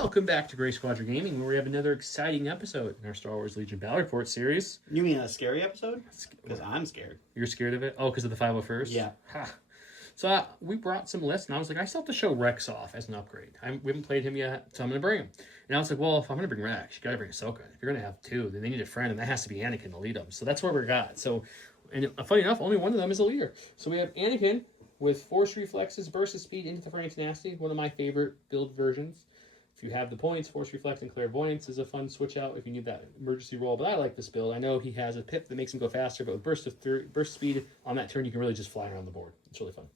Welcome back to Gray Squadron Gaming, where we have another exciting episode in our Star Wars Legion Battle Report series. You mean a scary episode? Because I'm scared. You're scared of it? Oh, because of the 501st? Yeah. Ha. So we brought some lists, and I was like, I still have to show Rex off as an upgrade. We haven't played him yet, so I'm going to bring him. And I was like, well, if I'm going to bring Rex, you got to bring Ahsoka. If you're going to have two, then they need a friend, and that has to be Anakin to lead them. So that's where we got. So, and funny enough, only one of them is a leader. So we have Anakin with Force Reflexes, Burst of Speed, into the Fray Tenacity, one of my favorite build versions. If you have the points, Force Reflect and Clairvoyance is a fun switch out if you need that emergency roll. But I like this build. I know he has a pip that makes him go faster, but with burst speed on that turn, you can really just fly around the board. It's really fun.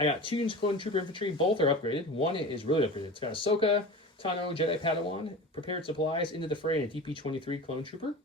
I got 2 units of Clone Trooper Infantry. Both are upgraded. One is really upgraded. It's got Ahsoka, Tano, Jedi Padawan, Prepared Supplies, Into the Fray, and a DP-23 Clone Trooper.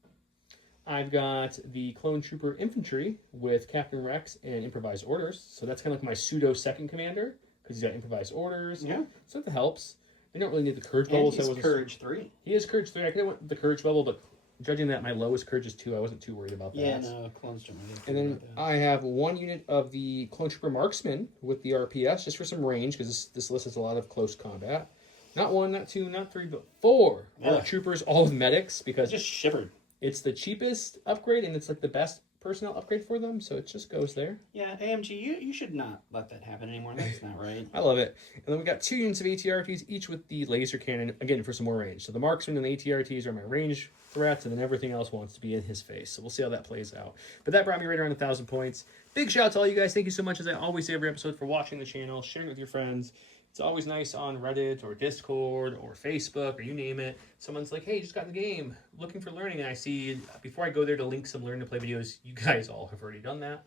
I've got the Clone Trooper Infantry with Captain Rex and Improvised Orders. So that's kind of like my pseudo second commander because he's got Improvised Orders. Yeah. So that helps. I don't really need the Courage And bubble. he's Courage 3. He is Courage 3. I could have went with the Courage bubble, but judging that my lowest Courage is 2, I wasn't too worried about that. Yeah, no, clones don't really And then I have 1 unit of the Clone Trooper Marksman with the RPS, just for some range, because this list has a lot of close combat. Not 1, not 2, not 3, but 4 troopers, all with medics, because just shivered. It's the cheapest upgrade, and it's like the best personnel upgrade for them, so it just goes there. Yeah, AMG, you should not let that happen anymore. That's not right. I love it. And then we got 2 units of ATRTs, each with the laser cannon, again, for some more range. So the Marksman and the ATRTs are my range threats, and then everything else wants to be in his face. So we'll see how that plays out. But that brought me right around 1,000 points. Big shout out to all you guys. Thank you so much, as I always say every episode, for watching the channel, sharing it with your friends. It's always nice on Reddit or Discord or Facebook or you name it. Someone's like, hey, just got in the game, looking for learning. And I see, before I go there to link some learn to play videos, you guys all have already done that.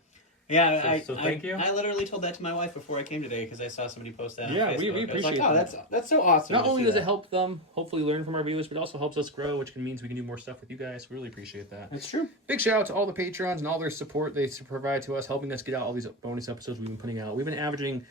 Yeah, so thank you. I literally told that to my wife before I came today because I saw somebody post that on Facebook. We appreciate that. That's so awesome. Not only does it help them hopefully learn from our viewers, but also helps us grow, which means we can do more stuff with you guys. We really appreciate that. That's true. Big shout out to all the Patrons and all their support they provide to us, helping us get out all these bonus episodes we've been putting out. We've been averaging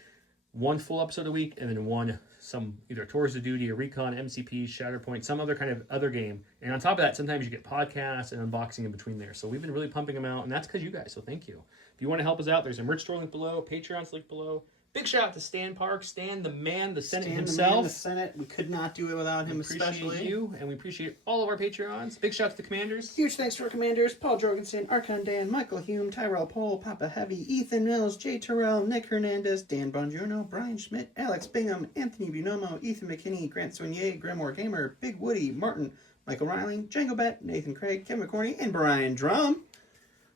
1 full episode a week, and then some either Tours of Duty or Recon, MCP, Shatterpoint, some other kind of other game. And on top of that, sometimes you get podcasts and unboxing in between there. So we've been really pumping them out, and that's because you guys, so thank you. If you want to help us out, there's a merch store link below, Patreon's link below. Big shout out to Stan Park, Stan the man, the Senate himself. The man, the Senate. We could not do it without him, especially. We appreciate you, and we appreciate all of our Patreons. Big shout out to the commanders. Huge thanks to our commanders: Paul Jorgensen, Archon Dan, Michael Hume, Tyrell Pohl, Papa Heavy, Ethan Mills, Jay Terrell, Nick Hernandez, Dan Bongiorno, Brian Schmidt, Alex Bingham, Anthony Bunomo, Ethan McKinney, Grant Soignier, Grimoire Gamer, Big Woody, Martin, Michael Riley, Django Bet, Nathan Craig, Kevin McCorney, and Brian Drum.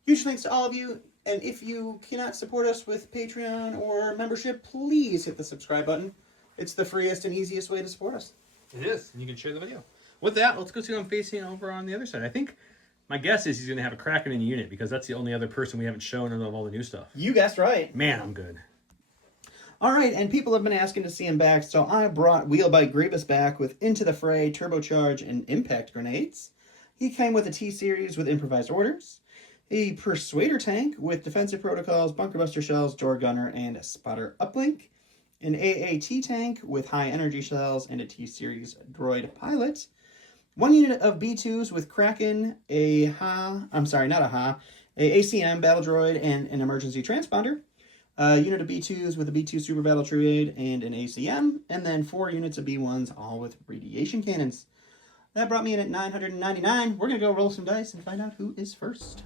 Huge thanks to all of you. And if you cannot support us with Patreon or membership, please hit the subscribe button. It's the freest and easiest way to support us. It is. And you can share the video. With that, let's go see who I'm facing over on the other side. I think my guess is he's going to have a Kraken in the unit because that's the only other person we haven't shown of all the new stuff. You guessed right. Man, I'm good. All right, and people have been asking to see him back, so I brought Wheelbite Grievous back with Into the Fray, Turbocharge, and Impact Grenades. He came with a T-Series with Improvised Orders, a Persuader tank with Defensive Protocols, Bunker Buster Shells, Door Gunner, and a Spotter Uplink, an AAT tank with High Energy Shells, and a T-Series Droid Pilot, 1 unit of B2s with Kraken, a ACM Battle Droid, and an Emergency Transponder, a unit of B2s with a B2 Super Battle Droid and an ACM, and then 4 units of B1s, all with Radiation Cannons. That brought me in at 999. We're going to go roll some dice and find out who is first.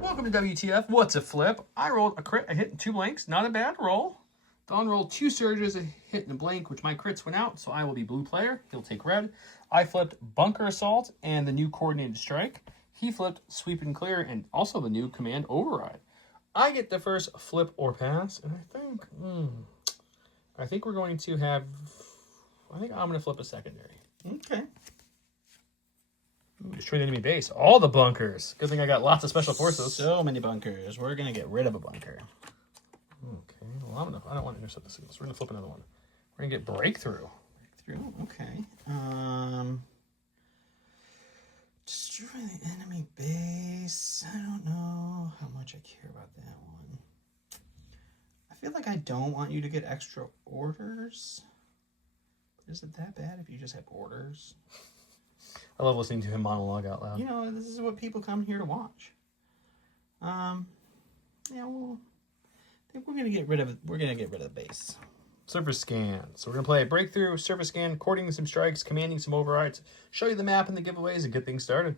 Welcome to WTF. What's a flip? I rolled a crit, a hit, and 2 blanks. Not a bad roll. Don rolled 2 surges, a hit, and a blank, which my crits went out, so I will be blue player. He'll take red. I flipped Bunker Assault and the new Coordinated Strike. He flipped Sweep and Clear and also the new Command Override. I get the first flip or pass, and I think we're going to have... I think I'm going to flip a secondary. Okay. Ooh, destroy the enemy base. All the bunkers. Good thing I got lots of special forces. So many bunkers. We're going to get rid of a bunker. Okay. Well, I don't want to intercept the signals. We're going to flip another one. We're going to get Breakthrough. Okay. Destroy the enemy base. I don't know how much I care about that one. I feel like I don't want you to get extra orders. But is it that bad if you just have orders? I love listening to him monologue out loud. You know, this is what people come here to watch. Yeah, well, think we're gonna get rid of it. We're gonna get rid of the base. Surface scan. So we're going to play Breakthrough, Surface Scan, courting some strikes, commanding some overrides, show you the map and the giveaways, and get things started.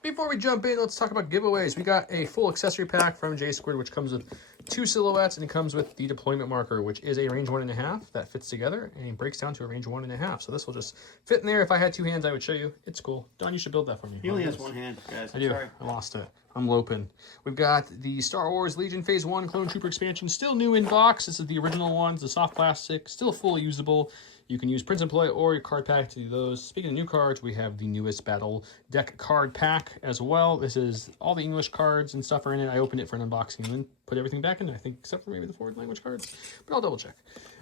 Before we jump in, let's talk about giveaways. We got a full accessory pack from J Squared, which comes with 2 silhouettes, and it comes with the deployment marker, which is a range 1.5 that fits together and breaks down to a range 1.5. So this will just fit in there. If I had 2 hands, I would show you. It's cool. Don, you should build that for me. He only has 1 hand, guys. I do. Sorry. I lost it. I'm loping. We've got the Star Wars Legion Phase 1 Clone Trooper expansion, still new in box. This is the original ones, the soft plastic, still fully usable. You can use Print and Play or your card pack to do those. Speaking of new cards, we have the newest Battle Deck card pack as well. This is all the English cards and stuff are in it. I opened it for an unboxing and then put everything back in, I think, except for maybe the foreign language cards. But I'll double check.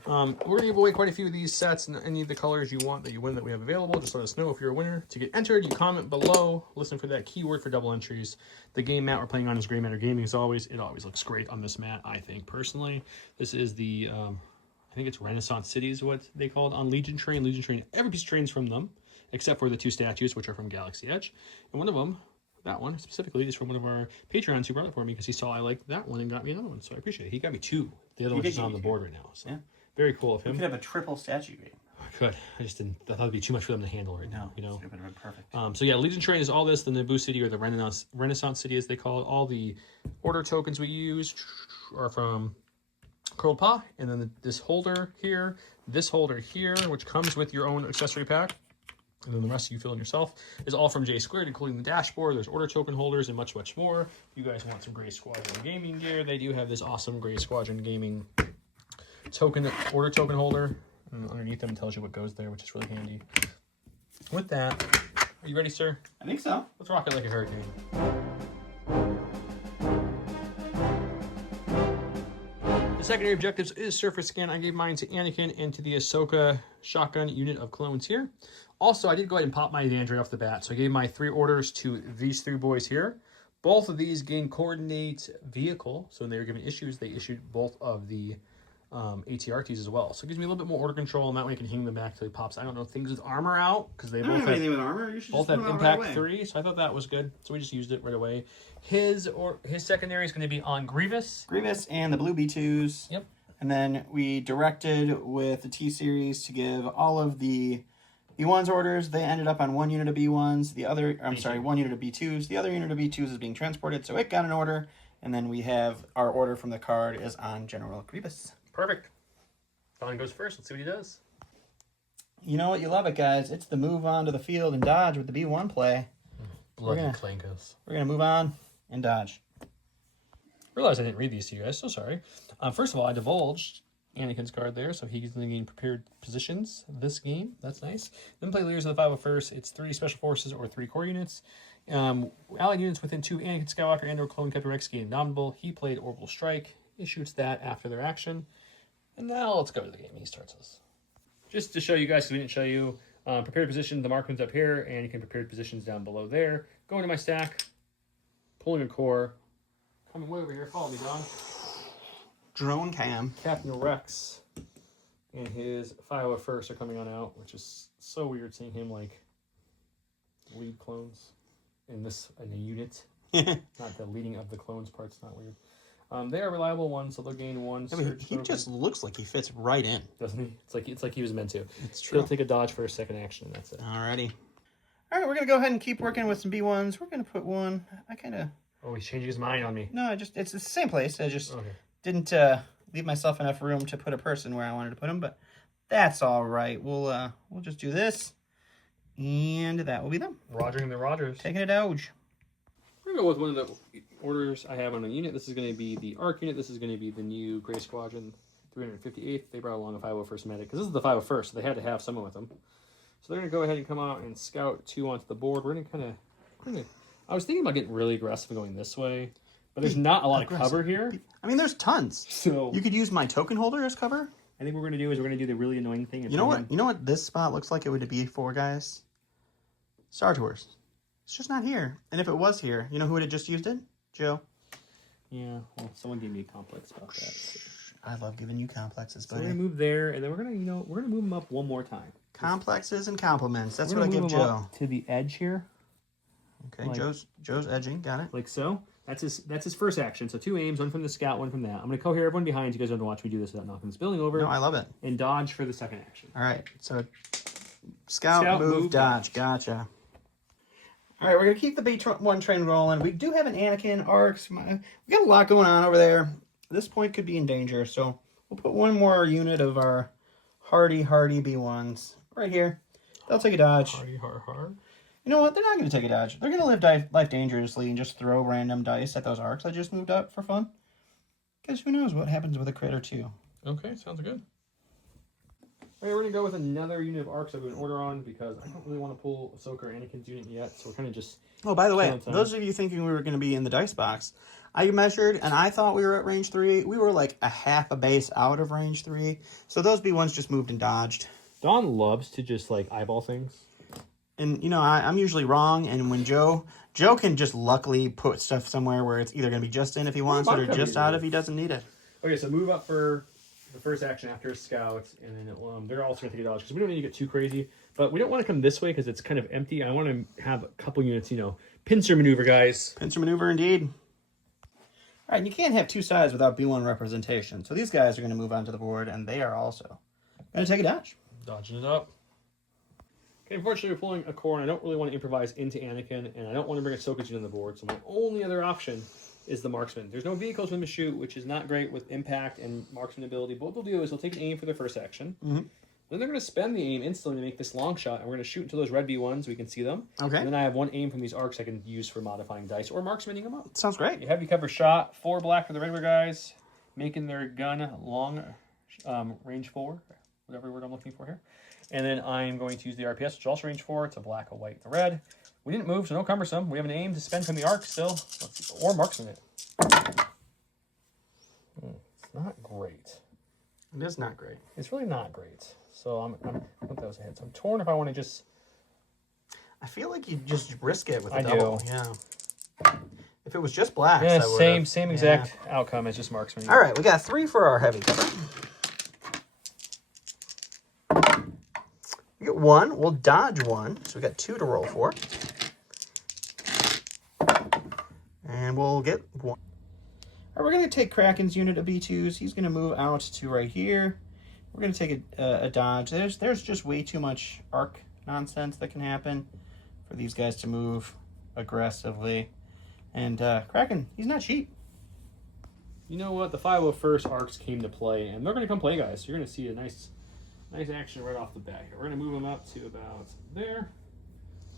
We're going to give away quite a few of these sets, and any of the colors you want that you win that we have available, just let us know if you're a winner. To get entered, you comment below, listen for that keyword for double entries. The game mat we're playing on is Gray Matter Gaming as always. It always looks great on this mat, I think, personally. This is the, I think it's Renaissance City is what they call it on Legion Train. Legion Train, every piece of train's from them, except for the 2 statues, which are from Galaxy Edge. And one of them, that one specifically, is from one of our Patreons who brought it for me because he saw I liked that one and got me another one. So I appreciate it. He got me 2. The other one's just on the board right now. So. Yeah. Very cool of him. We could have a triple statue game. I could. I just didn't. I thought it'd be too much for them to handle right now. You know. It would have been perfect. So yeah, Legion Train is all this. The Naboo City or the Renaissance City, as they call it. All the order tokens we use are from Curled Paw, and then this holder here, which comes with your own accessory pack, and then the rest you fill in yourself, is all from J Squared, including the dashboard. There's order token holders and much, much more. If you guys want some Gray Squadron gaming gear, they do have this awesome Gray Squadron gaming order token holder, and underneath them it tells you what goes there, which is really handy. With that, are you ready, sir? I think so. Let's rock it like a hurricane. The secondary objectives is surface scan. I gave mine to Anakin and to the Ahsoka shotgun unit of clones here. Also, I did go ahead and pop my Android off the bat, so I gave my 3 orders to these 3 boys here. Both of these gain coordinate vehicle, so when they were given issues, they issued both of the ATRTs as well. So it gives me a little bit more order control, and that way I can hang them back till he pops. I don't know, things with armor out, because they both have anything with armor. You should both have impact 3, so I thought that was good. So we just used it right away. His secondary is going to be on Grievous. Grievous and the blue B2s. Yep. And then we directed with the T-Series to give all of the B1s orders. They ended up on 1 unit of B1s. The other, I'm sorry, 1 unit of B2s. The other unit of B2s is being transported, so it got an order. And then we have our order from the card is on General Grievous. Perfect. Don goes first. Let's see what he does. You know what? You love it, guys. It's the move on to the field and dodge with the B1 play. Bloody clankos. We're going to move on and dodge. Realized I didn't read these to you guys. So sorry. First of all, I divulged Anakin's card there, so he's going to gain prepared positions this game. That's nice. Then play Leaders of the 501st. It's 3 Special Forces or 3 core units. Allied units within 2 Anakin Skywalker and/or Clone Captain Rex gain Indomitable. He played Orbital Strike. He shoots that after their action. And now let's go to the game. He starts us. Just to show you guys, because we didn't show you, prepared position, the mark comes up here, and you can prepared positions down below there. Go into my stack, pulling a core, coming way over here. Follow me, Don. Drone cam. Captain Rex and his 501st are coming on out, which is so weird seeing him like lead clones in a unit. Not the leading of the clones part's not weird. They are reliable ones, so they'll gain 1. I mean, he just looks like he fits right in, doesn't he? It's like he was meant to. It's true. He'll take a dodge for a second action, and that's it. Alrighty. All right, we're gonna go ahead and keep working with some B1s. We're gonna put one. Oh, he's changing his mind on me. No, it's the same place. I just didn't leave myself enough room to put a person where I wanted to put him, but that's all right. We'll just do this, and that will be them. Rogering the Rogers. Taking a dodge. We're going to go with one of the orders I have on a unit. This is going to be the ARC unit. This is going to be the new Gray Squadron 358th. They brought along a 501st medic, because this is the 501st, so they had to have someone with them. So they're going to go ahead and come out and scout 2 onto the board. We're going to I was thinking about getting really aggressive and going this way, but there's not a lot of cover here. I mean, there's tons. So you could use my token holder as cover. I think what we're going to do is we're going to do the really annoying thing. You know what this spot looks like it would be for, guys? Star Tours. It's just not here. And if it was here, you know who would have just used it? Joe. Yeah, well, someone gave me a complex about that. So. I love giving you complexes, buddy. So we're going to move there, and then we're going to move them up one more time. Complexes and compliments. That's what I give Joe. To the edge here. Okay, like, Joe's edging. Got it. Like so. That's his first action. So 2 aims, one from the scout, one from that. I'm going to cohere everyone behind. You guys don't have to watch me do this without knocking this building over. No, I love it. And dodge for the second action. All right. So scout move, dodge. Gotcha. All right, we're going to keep the B1 train rolling. We do have an Anakin, Arcs. We got a lot going on over there. This point could be in danger, so we'll put one more unit of our hardy B1s right here. They'll take a dodge. Hardy. You know what? They're not going to take a dodge. They're going to live life dangerously and just throw random dice at those arcs I just moved up for fun. Because who knows what happens with a crit or two. Okay, sounds good. All right, we're going to go with another unit of arcs that we have an order on because I don't really want to pull Ahsoka or Anakin's unit yet, so we're kind of just... Oh, by the way, those of you thinking we were going to be in the dice box, I measured and I thought we were at range 3. We were like a half a base out of range 3. So those B1s just moved and dodged. Dawn loves to just like eyeball things. And, you know, I'm usually wrong, and when Joe can just luckily put stuff somewhere where it's either going to be just in if he wants it or just out if he doesn't need it. Okay, so move up for the first action after a scout, and then they're also going to take a dodge, because we don't need to get too crazy, but we don't want to come this way because it's kind of empty. I want to have a couple units, you know, pincer maneuver, guys. Pincer maneuver, indeed. All right, and you can't have two sides without B1 representation, so these guys are going to move onto the board, and they are also going to take a dodge. Dodging it up. Okay, unfortunately, we're pulling a core, and I don't really want to improvise into Anakin, and I don't want to bring Ahsoka's unit on the board, so my only other option is the marksman. There's no vehicles for them to shoot, which is not great with impact and marksman ability. But what they'll do is they'll take an aim for their first action. Mm-hmm. Then they're going to spend the aim instantly to make this long shot, and we're going to shoot until those red B1s so we can see them. Okay. And then I have one aim from these arcs I can use for modifying dice or marksmaning them up. Sounds great. You have your cover shot, 4 black for the regular guys, making their gun long, range 4, whatever word I'm looking for here. And then I'm going to use the RPS, which is also range 4. It's a black, a white, and a red. We didn't move, so no cumbersome. We have an aim to spend from the arc still. Let's see, or marksman it. It's not great. It is not great. It's really not great. So I put those ahead. So I'm torn if I want to just... I feel like you just risk it with a I double. do. Yeah. If it was just blacks, yeah, I same exact outcome as just marksman. All right, we got 3 for our heavy cover. We get 1. We'll dodge 1. So we got 2 to roll for. And we'll get 1. All right, we're going to take Kraken's unit of B2s. He's going to move out to right here. We're going to take a dodge. There's just way too much arc nonsense that can happen for these guys to move aggressively. And Kraken, he's not cheap. You know what? The 501st arcs came to play, and they're going to come play, guys. So you're going to see a nice action right off the bat here. We're going to move them up to about there.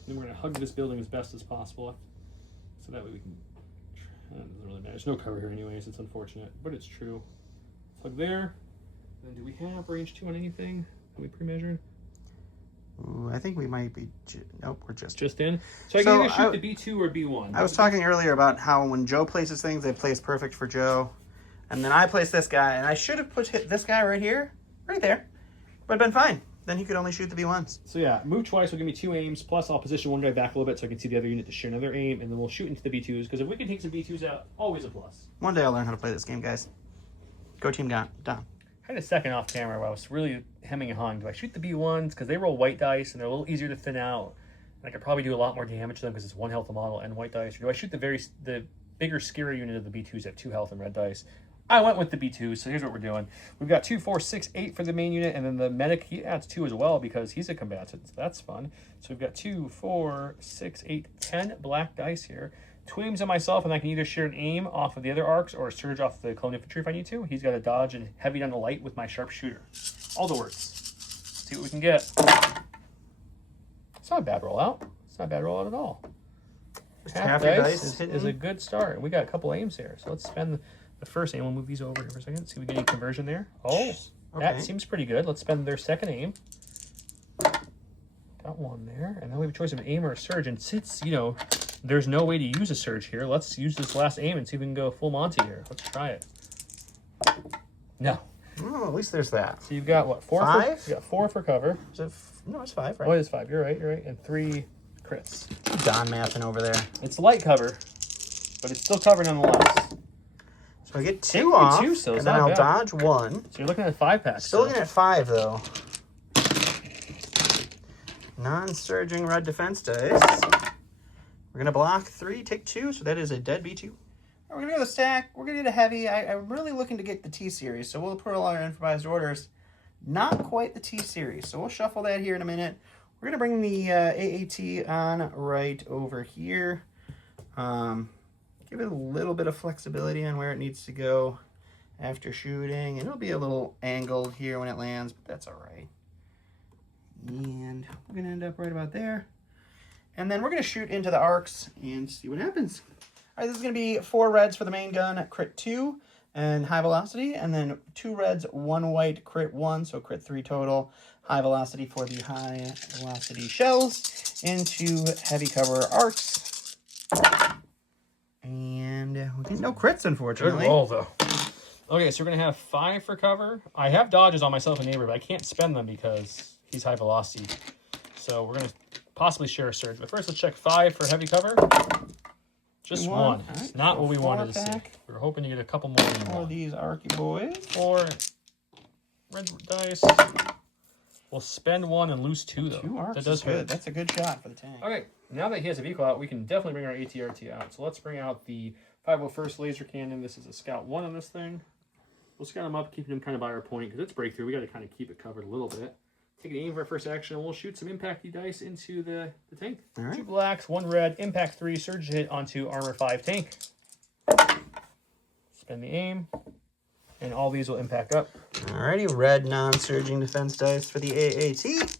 Then we're going to hug this building as best as possible. So that way we can... It doesn't really matter. There's no cover here anyways. It's unfortunate, but it's true. Hug there. Then do we have range 2 on anything? Have we pre-measured? Ooh, I think we might be... Nope, we're just in. So I can either shoot the B2 or B1. I was talking earlier about how when Joe places things, they place perfect for Joe. And then I place this guy, and I should have put this guy right here, right there. But it'd been fine. Then he could only shoot the B1s. So yeah, move twice will give me 2 aims, plus I'll position one guy back a little bit so I can see the other unit to share another aim, and then we'll shoot into the B2s, because if we can take some B2s out, always a plus. One day I'll learn how to play this game, guys. Go Team Don. I had a second off camera where I was really hemming and hawing. Do I shoot the B1s? Because they roll white dice, and they're a little easier to thin out. And I could probably do a lot more damage to them because it's 1 health a model and white dice. Or do I shoot the bigger, scary unit of the B2s that have 2 health and red dice? I went with the B2s, so here's what we're doing. We've got 2, 4, 6, 8 for the main unit, and then the medic, he adds 2 as well because he's a combatant, so that's fun. So we've got 2, 4, 6, 8, 10 black dice here. 2 aims on myself, and I can either share an aim off of the other arcs or a surge off the clone infantry if I need to. He's got a dodge and heavy down the light with my sharpshooter. All the works. See what we can get. It's not a bad rollout. It's not a bad rollout at all. Half dice is a good start. We got a couple aims here, so let's spend the first aim. We'll move these over here for a second. See if we get any conversion there. Oh, okay. That seems pretty good. Let's spend their second aim. Got 1 there. And then we have a choice of an aim or a surge. And since, you know, there's no way to use a surge here, let's use this last aim and see if we can go full Monty here. Let's try it. No. Oh, at least there's that. So you've got, what, 4? 5? You got 4 for cover. No, it's 5, right? Oh, it is 5. You're right. And 3 crits. Don mapping over there. It's light cover, but it's still covered nonetheless. So I get 2 off, and then I'll dodge 1. So you're looking at 5 packs. Still looking at 5, though. Non-surging red defense dice. We're going to block 3, take 2, so that is a dead B2. We're going to go to the stack. We're going to get a heavy. I'm really looking to get the T-Series, so we'll put all our improvised orders. Not quite the T-Series, so we'll shuffle that here in a minute. We're going to bring the AAT on right over here. Give it a little bit of flexibility on where it needs to go after shooting. And it'll be a little angled here when it lands, but that's all right. And we're going to end up right about there. And then we're going to shoot into the arcs and see what happens. All right, this is going to be 4 reds for the main gun, crit 2 and high velocity, and then 2 reds, 1 white, crit 1, so crit 3 total. High velocity for the high velocity shells into heavy cover arcs. And we get no crits, unfortunately. Good roll, though. Okay, so we're going to have 5 for cover. I have dodges on myself and neighbor, but I can't spend them because he's high velocity. So we're going to possibly share a surge. But first, let's check 5 for heavy cover. Just 1. It's right, not what we wanted to see. We were hoping to get a couple more than 1. These Arky boys. 4 red dice. We'll spend 1 and lose 2, though. 2 arcs. That does hurt. That's a good shot for the tank. Okay, now that he has a vehicle out, we can definitely bring our ATRT out. So let's bring out the 501st laser cannon. This is a Scout 1 on this thing. We'll scout him up, keeping him kind of by our point, because it's breakthrough. We got to kind of keep it covered a little bit. Take an aim for our first action, and we'll shoot some impacty dice into the tank. All right. 2 blacks, 1 red, impact 3, surge hit onto armor 5 tank. Spend the aim, and all these will impact up. Alrighty, red non-surging defense dice for the AAT.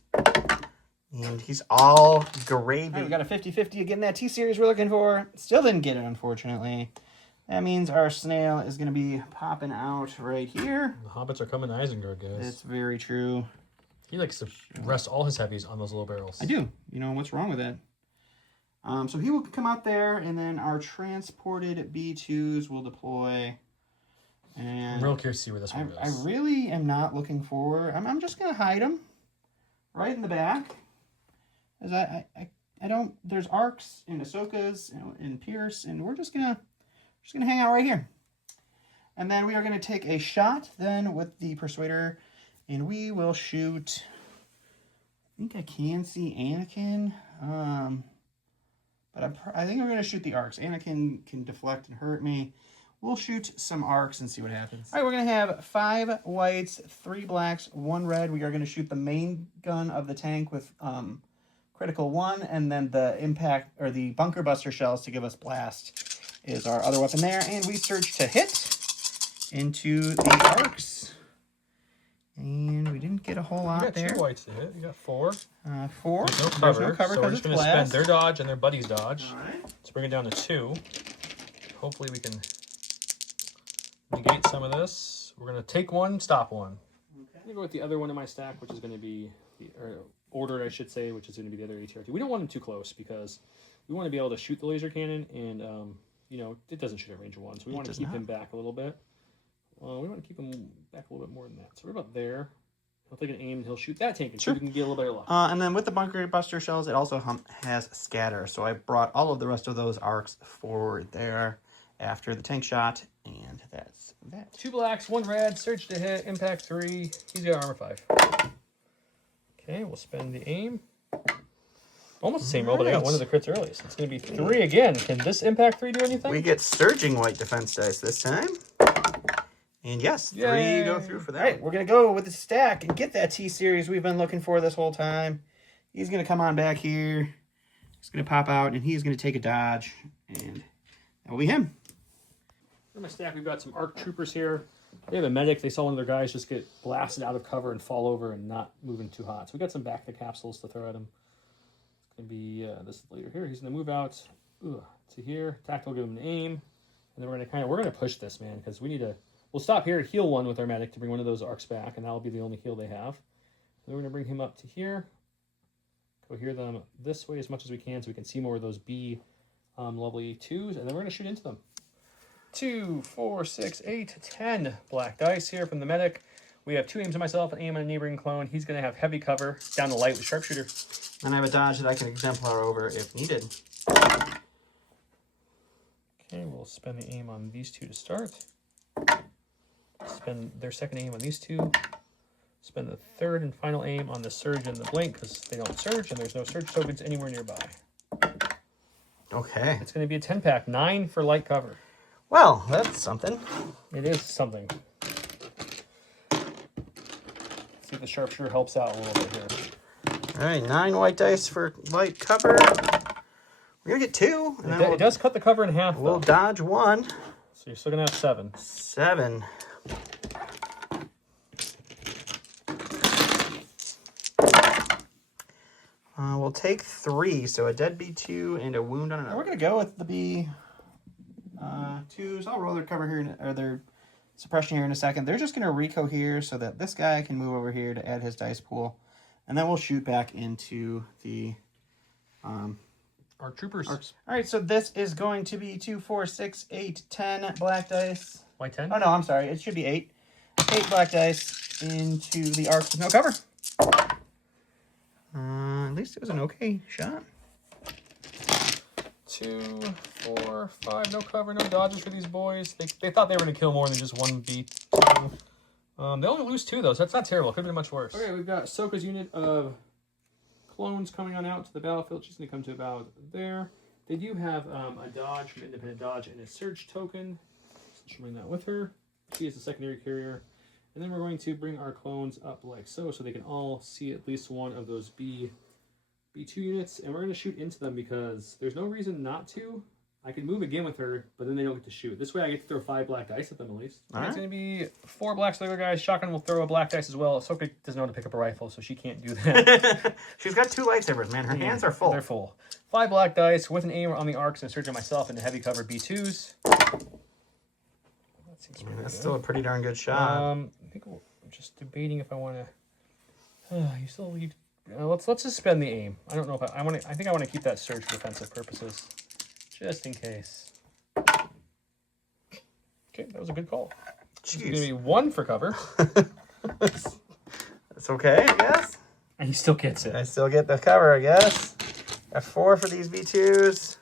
And he's all gravy. Right, we got a 50-50 again, that T-Series we're looking for. Still didn't get it, unfortunately. That means our snail is going to be popping out right here. The hobbits are coming to Isengard, guys. That's very true. He likes to rest all his heavies on those little barrels. I do. You know, what's wrong with that? So he will come out there, and then our transported B2s will deploy. And I'm real curious to see where this one goes. I really am not looking for... I'm just going to hide him right in the back. As I don't... There's arcs and Ahsokas and Pierce, and we're just gonna hang out right here. And then we are going to take a shot then with the Persuader, and we will shoot... I think I can see Anakin, but I think we're going to shoot the arcs. Anakin can deflect and hurt me. We'll shoot some arcs and see what happens. All right, we're going to have 5 whites, 3 blacks, 1 red. We are going to shoot the main gun of the tank with critical 1, and then the impact, or the bunker buster shells to give us blast is our other weapon there. And we surge to hit into the arcs. And we didn't get a whole lot there. You got 2 whites to hit. You got 4. 4. There's no cover, so we're just going to spend their dodge and their buddy's dodge. All right. Let's bring it down to 2. Hopefully we can negate some of this. We're going to take 1, stop 1. Okay. I'm going to go with the other one in my stack, which is going to be, or ordered, I should say, which is going to be the other ATRT. We don't want them too close because we want to be able to shoot the laser cannon, and, you know, it doesn't shoot at range of 1, so we want to keep him back a little bit. We want to keep him back a little bit more than that. So we're about there. He'll take an aim and he'll shoot that tank, and so we can get a little bit of luck. And then with the bunker buster shells, it also has scatter. So I brought all of the rest of those arcs forward there after the tank shot, and that's that. 2 blacks, 1 red, surge to hit, impact 3. He's got armor 5. Okay, we'll spend the aim. Almost the same roll, but I got one of the crits early, so it's going to be 3 again. Can this impact 3 do anything? We get surging white defense dice this time. And yes, 3 go through for that. All right, we're going to go with the stack and get that T-Series we've been looking for this whole time. He's going to come on back here. He's going to pop out, and he's going to take a dodge. And that will be him. In my stack, we've got some ARC troopers here. They have a medic. They saw one of their guys just get blasted out of cover and fall over and not moving too hot. So we got some back to capsules to throw at him. It's going to be this later here. He's going to move out to here. Tactical, give him an aim. And then we're going to push this, man, because we need to... We'll stop here, heal 1 with our medic to bring one of those arcs back, and that'll be the only heal they have. Then we're going to bring him up to here. Cohere them this way as much as we can so we can see more of those B lovely 2s, and then we're going to shoot into them. 2, 4, 6, 8, 10 black dice here from the medic. We have 2 aims on myself, an aim on a neighboring clone. He's going to have heavy cover down the light with sharpshooter. And I have a dodge that I can exemplar over if needed. Okay, we'll spend the aim on these 2 to start. Spend their second aim on these 2. Spend the third and final aim on the surge and the blink because they don't surge and there's no surge tokens anywhere nearby. Okay. It's going to be a 10-pack, 9 for light cover. Well, that's something. It is something. See if the sharpshooter helps out a little bit here. All right, 9 white dice for light cover. We're going to get 2. And then It does cut the cover in half, though. We'll dodge 1. So you're still going to have 7. 7. We'll take 3, so a dead B2 and a wound on another. We're going to go with the B2s. I'll roll their cover here, or their suppression here in a second. They're just going to reco here so that this guy can move over here to add his dice pool. And then we'll shoot back into the Arc Troopers. All right, so this is going to be 2, 4, 6, 8, 10 black dice. White 10? Oh, no, I'm sorry. It should be 8. 8 black dice into the arcs with no cover. At least it was an okay shot. 2, 4, 5. No cover, no dodges for these boys. They thought they were going to kill more than just one B2. They only lose 2, though, so that's not terrible. Could have been much worse. Okay, we've got Ahsoka's unit of clones coming on out to the battlefield. She's going to come to about there. They do have a dodge from Independent Dodge and a surge token. So she'll bring that with her. She is a secondary carrier. And then we're going to bring our clones up like so they can all see at least one of those B2 units. And we're going to shoot into them because there's no reason not to. I can move again with her, but then they don't get to shoot. This way I get to throw 5 black dice at them at least. All right. It's going to be 4 black Slayer guys. Shotgun will throw a black dice as well. Ahsoka doesn't know how to pick up a rifle, so she can't do that. She's got 2 lightsabers, man. Her hands are full. They're full. 5 black dice with an aim on the arcs and a surge on myself into heavy cover B2s. That's still a pretty darn good shot. I think I'm just debating if I want to. Let's suspend the aim. I don't know if I want to. I think I want to keep that surge for defensive purposes, just in case. Okay, that was a good call. It's going to be 1 for cover. That's okay, I guess. And he still gets it. I still get the cover, I guess. Got 4 for these B2s.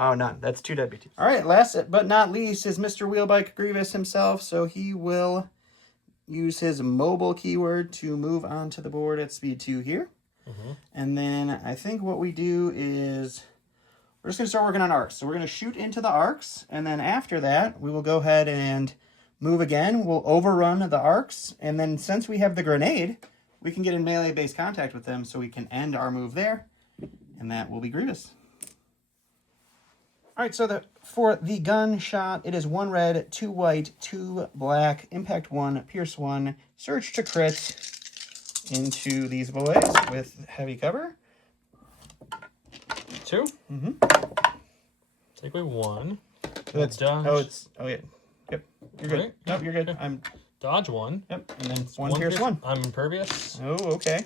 Oh, none. That's 2 dead B2s. All right, last but not least is Mr. Wheelbike Grievous himself. So he will use his mobile keyword to move onto the board at speed 2 here. Mm-hmm. And then I think what we do is we're just going to start working on arcs. So we're going to shoot into the arcs. And then after that, we will go ahead and move again. We'll overrun the arcs. And then since we have the grenade, we can get in melee-based contact with them so we can end our move there. And that will be Grievous. All right, so for the gun shot, it is 1 red, 2 white, 2 black, impact 1, pierce 1, surge to crit into these boys with heavy cover. 2. Mm-hmm. Take away 1. So that's dodge. Oh yeah. Yep. You're good. Right. Nope, you're good. Okay. I'm dodge 1. Yep. And then 1 pierce 1. I'm impervious. Oh, okay.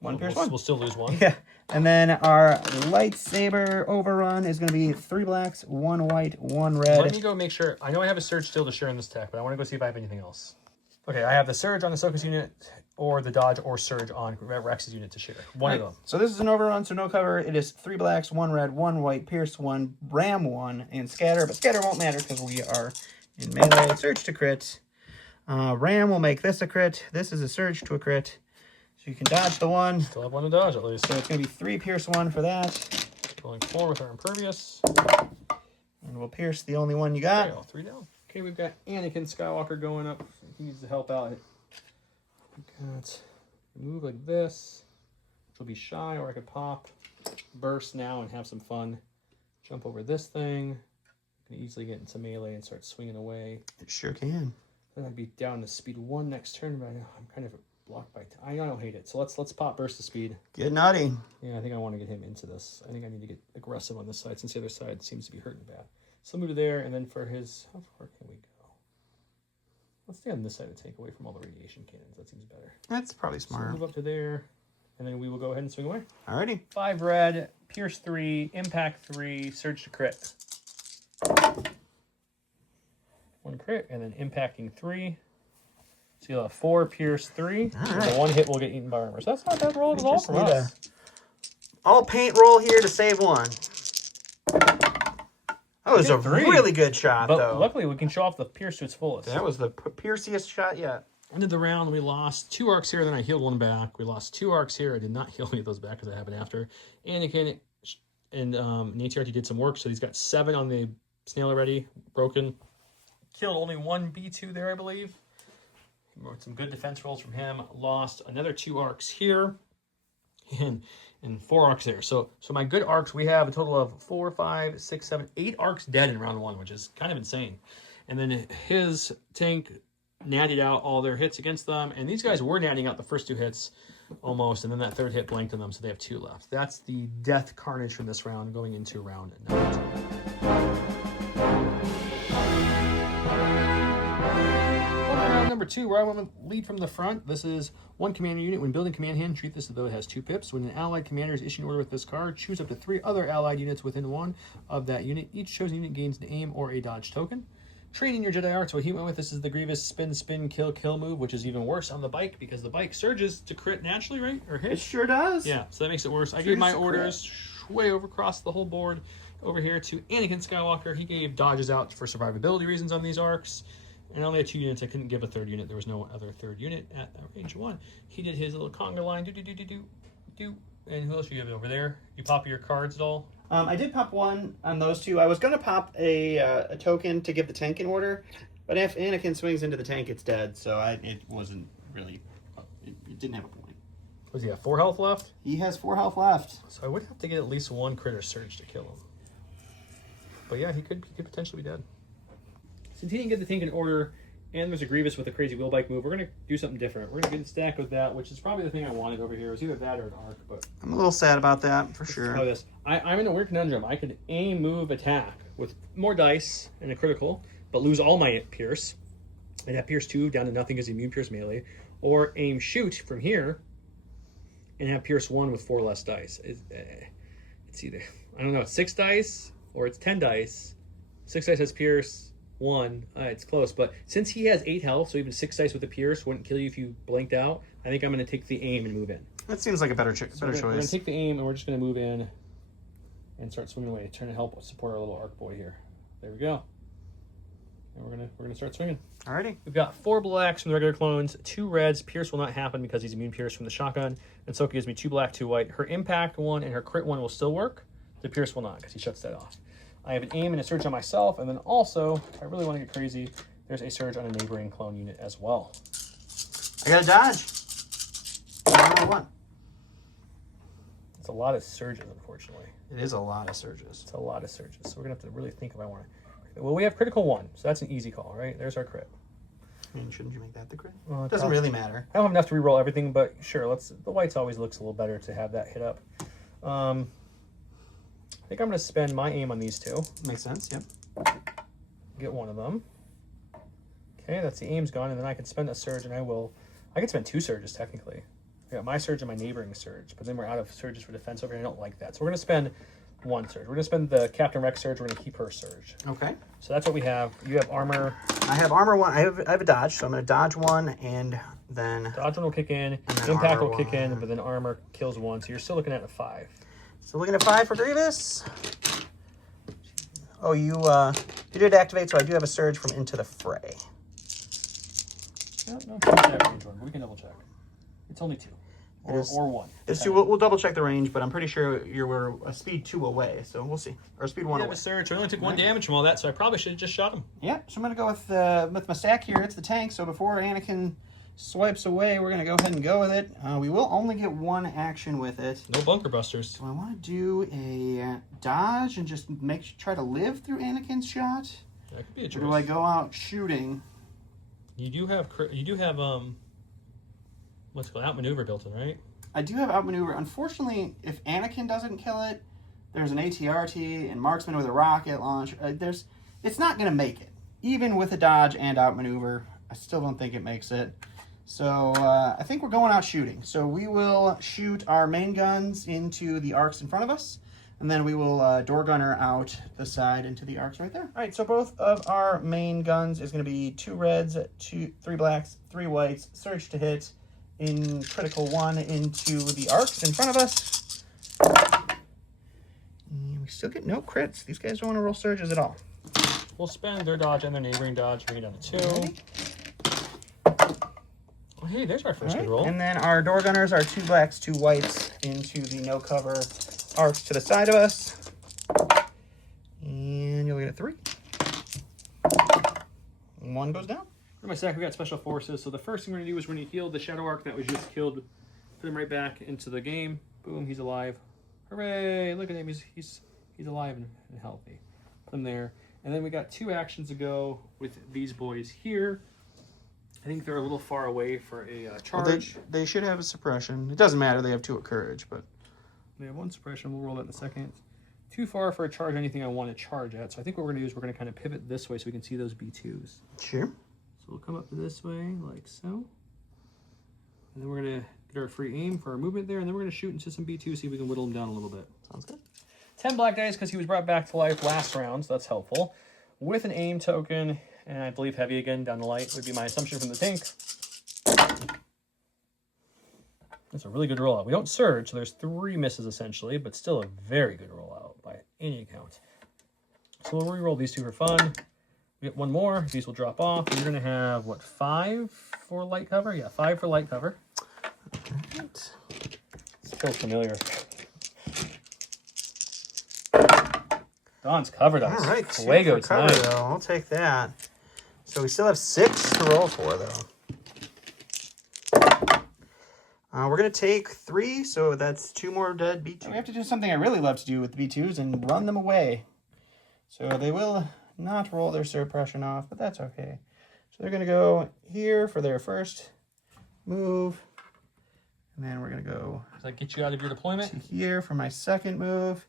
1 pierce 1. We'll still lose 1. Yeah. And then our lightsaber overrun is going to be 3 blacks, 1 white, 1 red. Let me go make sure. I know I have a surge still to share in this tech, but I want to go see if I have anything else. Okay, I have the surge on the Ahsoka's unit, or the dodge or surge on Rex's unit to share. One of them. So this is an overrun, so no cover. It is 3 blacks, 1 red, 1 white, pierce 1, ram 1, and scatter. But scatter won't matter because we are in melee. Surge to crit. Ram will make this a crit. This is a surge to a crit. So you can dodge the 1. Still have 1 to dodge at least. So it's going to be 3 pierce 1 for that. Going 4 with our impervious. And we'll pierce the only 1 you got. Okay, 3 down. Okay, we've got Anakin Skywalker going up. He needs to help out. We've got move like this, which will be shy, or I could pop, burst now and have some fun. Jump over this thing. I can easily get into melee and start swinging away. It sure can. Then I'd be down to speed 1 next turn, but I'm kind of blocked by. I don't hate it. So let's pop burst to speed. Get naughty. Yeah, I think I want to get him into this. I think I need to get aggressive on this side since the other side seems to be hurting bad. So move to there, and then for his, how far can we go? Let's stay on this side to take away from all the radiation cannons. That seems better. That's probably smart. So move up to there, and then we will go ahead and swing away. Alrighty. 5 red, pierce 3, impact 3, surge to crit. 1 crit, and then impacting 3. So you'll have 4 pierce 3. All So right. the 1 hit will get eaten by armor. So that's not bad roll at all from us. All paint roll here to save 1. That was a 3. really good shot, But though. luckily, we can show off the pierce to its fullest. That was the pierciest shot yet. Ended the round. We lost 2 arcs here, then I healed 1 back. We lost 2 arcs here. I did not heal any of those back because I happened after. Anakin and in ATRT did some work, so he's got 7 on the snail already, broken. Killed only 1 B2 there, I believe. Some good defense rolls from him. Lost another 2 arcs here, and 4 arcs there. So my good arcs, we have a total of 4, 5, 6, 7, 8 arcs dead in round 1, which is kind of insane. And then his tank natted out all their hits against them, and these guys were natting out the first 2 hits almost, and then that 3rd hit blanked on them, so they have 2 left. That's the death carnage from this round going into round number 2. Number 2, where I want to lead from the front. This is 1 commander unit. When building command hand, treat this as though it has 2 pips. When an allied commander is issued an order with this card, choose up to 3 other allied units within 1 of that unit. Each chosen unit gains an aim or a dodge token. Training your Jedi arcs, what he went with, this is the Grievous spin, spin, kill, kill move, which is even worse on the bike because the bike surges to crit naturally, right? Or hit? It sure does. Yeah, so that makes it worse. I gave my orders way over across the whole board over here to Anakin Skywalker. He gave dodges out for survivability reasons on these arcs. And I only had 2 units. I couldn't give a 3rd unit. There was no other 3rd unit at range 1. He did his little conga line. Do. And who else do you have over there? You pop your cards at all? I did pop 1 on those 2. I was going to pop a token to give the tank in order, but if Anakin swings into the tank, it's dead. So it wasn't really... It didn't have a point. Was he have 4 health left? He has 4 health left. So I would have to get at least 1 critter surge to kill him. But yeah, he could potentially be dead. Since he didn't get the tank in order, and there's a Grievous with a crazy wheel bike move, we're going to do something different. We're going to get stacked with that, which is probably the thing I wanted over here. It was either that or an arc, but... I'm a little sad about that, for sure. I'm in a weird conundrum. I could aim, move, attack with more dice and a critical, but lose all my Pierce. And have Pierce 2 down to nothing because immune Pierce melee. Or aim, shoot from here, and have Pierce 1 with 4 less dice. It's either, I don't know, it's 6 dice, or it's 10 dice. 6 dice has Pierce... 1, it's close, but since he has 8 health, so even 6 dice with a Pierce wouldn't kill you if you blanked out, I think I'm going to take the aim and move in. That seems like a better choice. We're going to take the aim, and we're just going to move in and start swinging away, trying to help support our little arc boy here. There we go. And we're gonna start swinging. Alrighty. We've got 4 blacks from the regular clones, 2 reds. Pierce will not happen because he's immune Pierce from the shotgun, and Ahsoka gives me 2 black, 2 white. Her impact 1 and her crit 1 will still work. The Pierce will not because he shuts that off. I have an aim and a surge on myself, and then also, if I really want to get crazy, there's a surge on a neighboring clone unit as well. I got a dodge. 1. It's a lot of surges, unfortunately. It is a lot of surges. It's a lot of surges, so we're going to have to really think if I want to. Well, we have critical 1, so that's an easy call, right? There's our crit. And shouldn't you make that the crit? Well, it doesn't really matter. I don't have enough to reroll everything, but sure, the whites always looks a little better to have that hit up. I think I'm going to spend my aim on these 2. Makes sense, yep. Get 1 of them. Okay, that's the aim's gone, and then I can spend a surge, and I can spend 2 surges, technically. I got my surge and my neighboring surge, but then we're out of surges for defense over here, and I don't like that. So we're going to spend 1 surge. We're going to spend the Captain Rex surge, we're going to keep her surge. Okay. So that's what we have. You have armor. I have armor 1. I have a dodge, so I'm going to dodge 1, and then... Dodge 1 will kick in, impact will kick in, but then armor kills 1, so you're still looking at a 5. So looking at 5 for Grievous. Oh, you did activate, so I do have a surge from Into the Fray. No, we can double check. It's only 2. Or 1. It's 2. We'll double check the range, but I'm pretty sure we're a speed 2 away, so we'll see. Or speed 1 away. A surge. I only took 1 damage from all that, so I probably should have just shot him. Yeah, so I'm going to go with my stack here. It's the tank, so before Anakin swipes away, we're going to go ahead and go with it. We will only get 1 action with it. No bunker busters. So I want to do a dodge and just try to live through Anakin's shot. That could be a choice. Or do I go out shooting? You do have what's it called, outmaneuver built in, right? I do have outmaneuver. Unfortunately, if Anakin doesn't kill it, there's an ATRT and marksman with a rocket launch. It's not going to make it. Even with a dodge and outmaneuver, I still don't think it makes it. So I think we're going out shooting. So we will shoot our main guns into the arcs in front of us, and then we will door gunner out the side into the arcs right there. All right, so both of our main guns is going to be 2 reds, 3 blacks, 3 whites, surge to hit in critical 1 into the arcs in front of us. And we still get no crits. These guys don't want to roll surges at all. We'll spend their dodge and their neighboring dodge, bring it down to 2. Ready? Oh, hey, there's our first good roll. And then our door gunners are 2 blacks, 2 whites into the no cover arcs to the side of us. at 3. 1 goes down. For my stack, we got special forces. So the first thing we're gonna do is we're gonna heal the Shadow Arc that was just killed. Put him right back into the game. Boom, he's alive. Hooray! Look at him. He's alive and healthy. Put him there. And then we got 2 actions to go with these boys here. I think they're a little far away for a charge. Well, they should have a suppression. It doesn't matter. They have 2 at courage, but they have 1 suppression. We'll roll that in a second. Too far for a charge. Anything I want to charge at. So I think what we're gonna do is we're gonna kind of pivot this way so we can see those B2s. Sure. So we'll come up this way like so, and then we're gonna get our free aim for our movement there, and then we're gonna shoot into some B2, see if we can whittle him down a little bit. Sounds good. 10 black dice because he was brought back to life last round, so that's helpful. With an aim token, and I believe heavy again down the light would be my assumption from the tank. That's a really good rollout. We don't surge, so there's 3 misses essentially, but still a very good rollout by any account. So we'll re-roll these 2 for fun. We get 1 more. These will drop off. You're going to have, what, 5 for light cover? Yeah, 5 for light cover. Right. This feels familiar. Don's covered us. All right, Fuego cover, tonight. though. I'll take that. So we still have 6 to roll for, though. We're going to take 3, so that's 2 more dead B2. We have to do something I really love to do with the B2s and run them away. So they will not roll their suppression off, but that's okay. So they're going to go here for their first move. And then we're going to go... Does that get you out of your deployment? To here for my second move.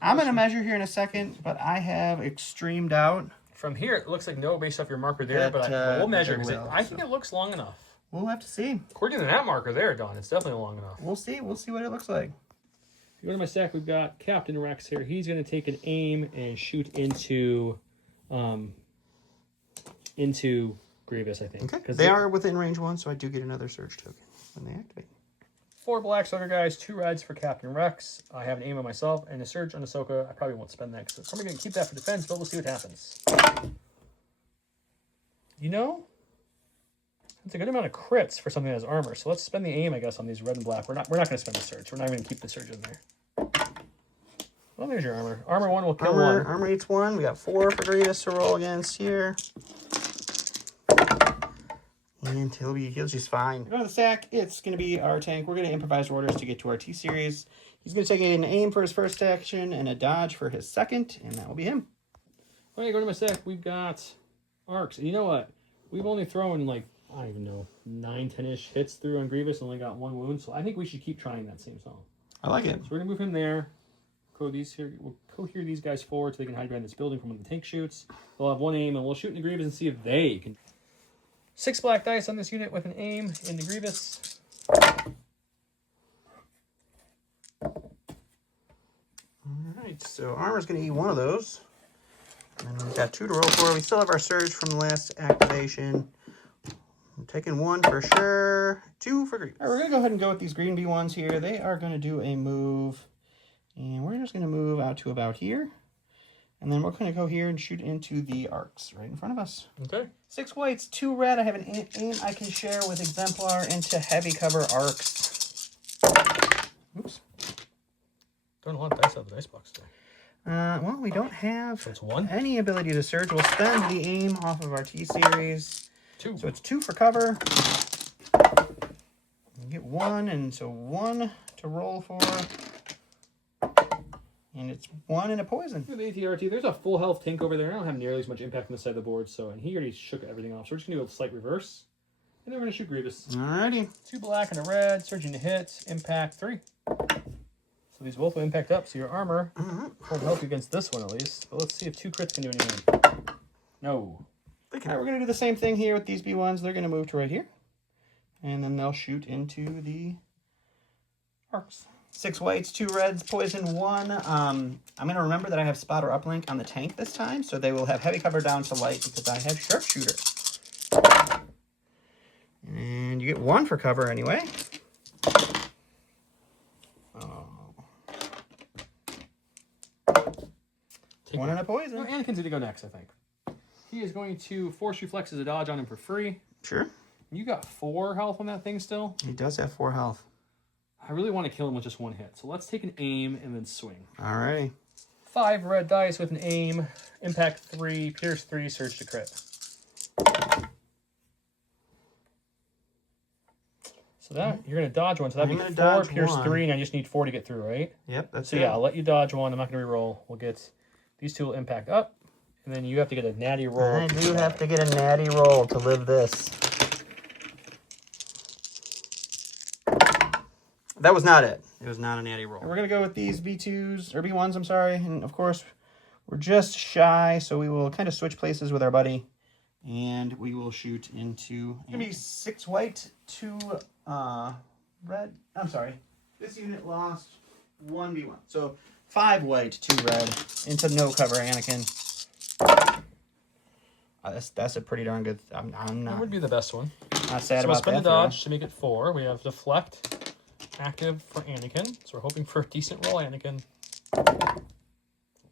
I'm going to measure here in a second, but I have extreme doubt. From here, it looks like no based off your marker there, but we'll measure. I think so. It looks long enough. We'll have to see. According to that marker there, Don, it's definitely long enough. We'll see. We'll see what it looks like. If you go to my stack, we've got Captain Rex here. He's going to take an aim and shoot into Grievous, I think. Okay. They are within range 1, so I do get another surge token when they activate. 4 blacks, other guys, 2 reds for Captain Rex. I have an aim on myself and a surge on Ahsoka. I probably won't spend that because I'm probably going to keep that for defense, but we'll see what happens. You know, it's a good amount of crits for something that has armor. So let's spend the aim, I guess, on these red and black. We're not going to spend the surge. We're not going to keep the surge in there. Well, there's your armor. Armor 1 will kill 1. Armor eats 1. We got 4 for Grievous to roll against here. And he'll just fine. Go to the stack. It's going to be our tank. We're going to improvise orders to get to our T-Series. He's going to take an aim for his first action and a dodge for his second, and that will be him. Okay, go to my stack. We've got arcs. And you know what? We've only thrown, like, I don't even know, 9, 10-ish hits through on Grievous and only got 1 wound. So I think we should keep trying that same song. I like it. So we're going to move him there. We'll co-hear these guys forward so they can hide behind this building from when the tank shoots. They'll have 1 aim, and we'll shoot into Grievous and see if they can... 6 black dice on this unit with an aim into Grievous. Alright, so armor's going to eat 1 of those. And we've got 2 to roll for. We still have our surge from the last activation. I'm taking 1 for sure. 2 for Grievous. Alright, we're going to go ahead and go with these green B1s here. They are going to do a move. And we're just going to move out to about here. And then we're going to go here and shoot into the arcs right in front of us. Okay. 6 whites, 2 red. I have an aim I can share with Exemplar into heavy cover arcs. Oops. Throwing a lot of dice out of the dice box today. Well, we don't have So it's 1? any ability to surge. We'll spend the aim off of our T-Series. 2. So it's 2 for cover. You get 1, and so 1 to roll for. And it's 1 and a poison. With ATRT, there's a full health tank over there. I don't have nearly as much impact on the side of the board, so and he already shook everything off. So we're just gonna do a slight reverse, and then we're gonna shoot Grievous. Alrighty. 2 black and a red, surging to hit, impact 3. So these both will impact up. So your armor will help you against this one at least. But let's see if 2 crits can do anything. No. Alright, we're gonna do the same thing here with these B1s. They're gonna move to right here, and then they'll shoot into the arcs. 6 whites, 2 reds, poison 1. I'm going to remember that I have spotter uplink on the tank this time, so they will have heavy cover down to light because I have sharpshooter. And you get 1 for cover anyway. Oh. 1 and a poison. No, Anakin's going to go next, I think. He is going to force reflex as a dodge on him for free. Sure. You got 4 health on that thing still? He does have 4 health. I really want to kill him with just 1 hit. So let's take an aim and then swing. Alrighty. 5 red dice with an aim, impact 3, pierce 3, surge to crit. So that you're gonna dodge one, so that'd be 4, pierce 3, and I just need 4 to get through, right? Yep, that's so. Yeah, I'll let you dodge one. I'm not gonna reroll. We'll get these 2 will impact up, and then you have to get a natty roll. I do have to get a natty roll to live this. That was not it. It was not a natty roll. And we're gonna go with these B2s or B1s. I'm sorry, and of course we're just shy, so we will kind of switch places with our buddy, and we will shoot into. It's gonna be 6 white, 2 red. I'm sorry. This unit lost 1 B1. So 5 white, 2 red into no cover, Anakin. That's a pretty darn good. I'm not. That would be the best one. Not sad so we'll about spend that. the dodge to make it 4. We have deflect active for Anakin. So we're hoping for a decent roll, Anakin.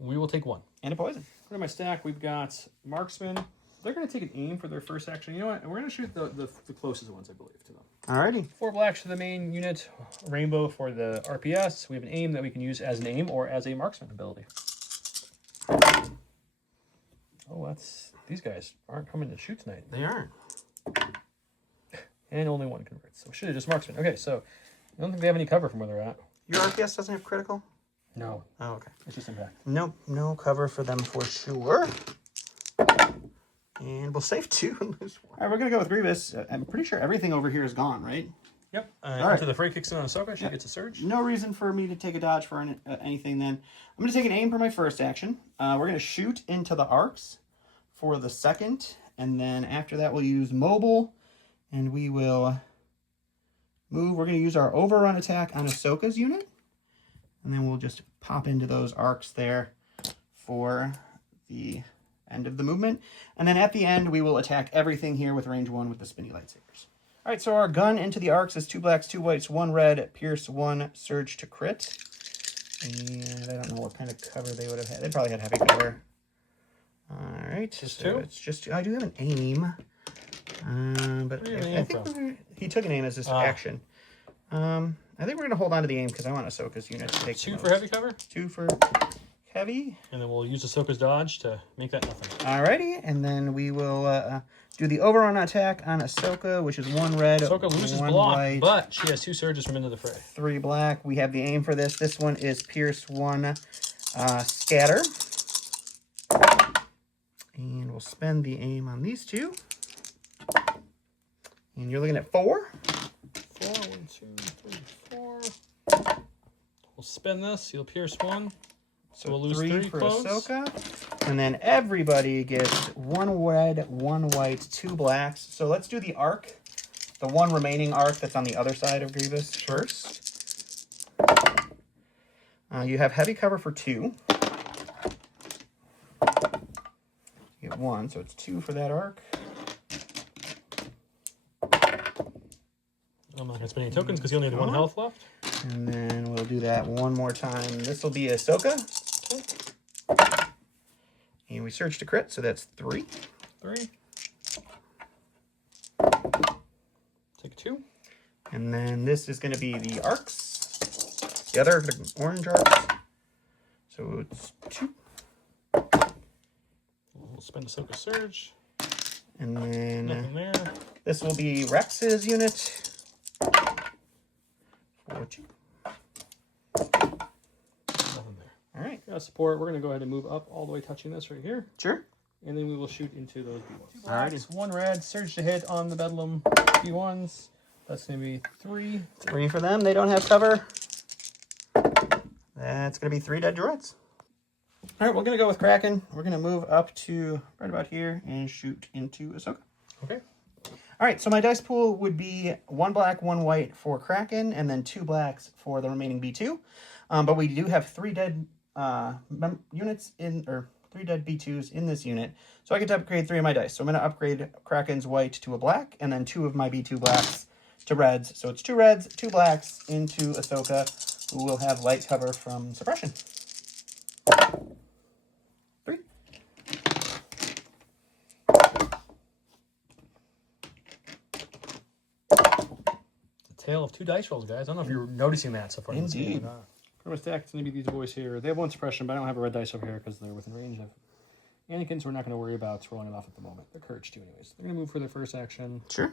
We will take 1. And a poison. For my stack, we've got marksman. They're going to take an aim for their first action. You know what? We're going to shoot the closest ones, I believe, to them. Alrighty. 4 blacks to the main unit. Rainbow for the RPS. We have an aim that we can use as an aim or as a marksman ability. Oh, these guys aren't coming to shoot tonight. They aren't. And only 1 converts. So we should have just marksman. Okay, so I don't think they have any cover from where they're at. Your RPS doesn't have critical? No. Oh, okay. It's just impact. Nope, no cover for them for sure. And we'll save 2 and lose 1. All right, we're going to go with Grievous. I'm pretty sure everything over here is gone, right? Yep. All right. After the fray kicks in on Ahsoka, she gets a surge. No reason for me to take a dodge for anything then. I'm going to take an aim for my first action. We're going to shoot into the arcs for the second. And then after that, we'll use mobile. And we will move. We're going to use our overrun attack on Ahsoka's unit. And then we'll just pop into those arcs there for the end of the movement. And then at the end, we will attack everything here with range 1 with the spinny lightsabers. All right, so our gun into the arcs is 2 blacks, 2 whites, 1 red, pierce 1, surge to crit. And I don't know what kind of cover they would have had. They probably had heavy cover. All right, just so 2? it's just 2. I do have an aim. But I think he took an aim as his action. I think we're going to hold on to the aim because I want Ahsoka's unit to take 2 for heavy cover? 2 for heavy. And then we'll use Ahsoka's dodge to make that nothing. Alrighty, and then we will do the overrun attack on Ahsoka, which is 1 red, Ahsoka loses 1 block, white, but she has 2 surges from Into the Fray. 3 black. We have the aim for this. This one is pierce 1, scatter. And we'll spend the aim on these 2. And you're looking at 4. 4, 1, 2, 3, 4. We'll spend this. You'll pierce 1. So we'll lose 3 for clones. Ahsoka. And then everybody gets 1 red, 1 white, 2 blacks. So let's do the arc. The 1 remaining arc that's on the other side of Grievous first. You have heavy cover for 2. You get 1, so it's 2 for that arc. I'm not going to spend any tokens because you only have 1 health left. And then we'll do that 1 more time. This will be Ahsoka. And we search to crit, so that's 3. 3. Take 2. And then this is going to be the arcs. The other, the orange arcs. So it's 2. We'll spend Ahsoka's surge. And then Nothing there. This will be Rex's unit. 4, 2. Nothing there. All right. Got support. We're going to go ahead and move up all the way, touching this right here. Sure. And then we will shoot into those B1s. 2 Alrighty. blacks, 1 red, surge to hit on the Bedlam B1s. That's going to be 3. 3 for them. They don't have cover. That's going to be 3 dead droids. All right, we're going to go with Kraken. We're going to move up to right about here and shoot into Ahsoka. Okay. All right, so my dice pool would be 1 black, 1 white for Kraken, and then 2 blacks for the remaining B2. But we do have 3 dead units in, or 3 dead B2s in this unit. So I get to upgrade 3 of my dice. So I'm going to upgrade Kraken's white to a black, and then 2 of my B2 blacks to reds. So it's 2 reds, 2 blacks into Ahsoka, who will have light cover from suppression. 3. Tale of 2 dice rolls, guys. I don't know if you're noticing that so far. Indeed. For my stack, it's going to be these boys here. They have 1 suppression, but I don't have a red dice over here because they're within range of Anakin's. We're not going to worry about rolling it off at the moment. They're courage too, anyways. They're going to move for their first action. Sure.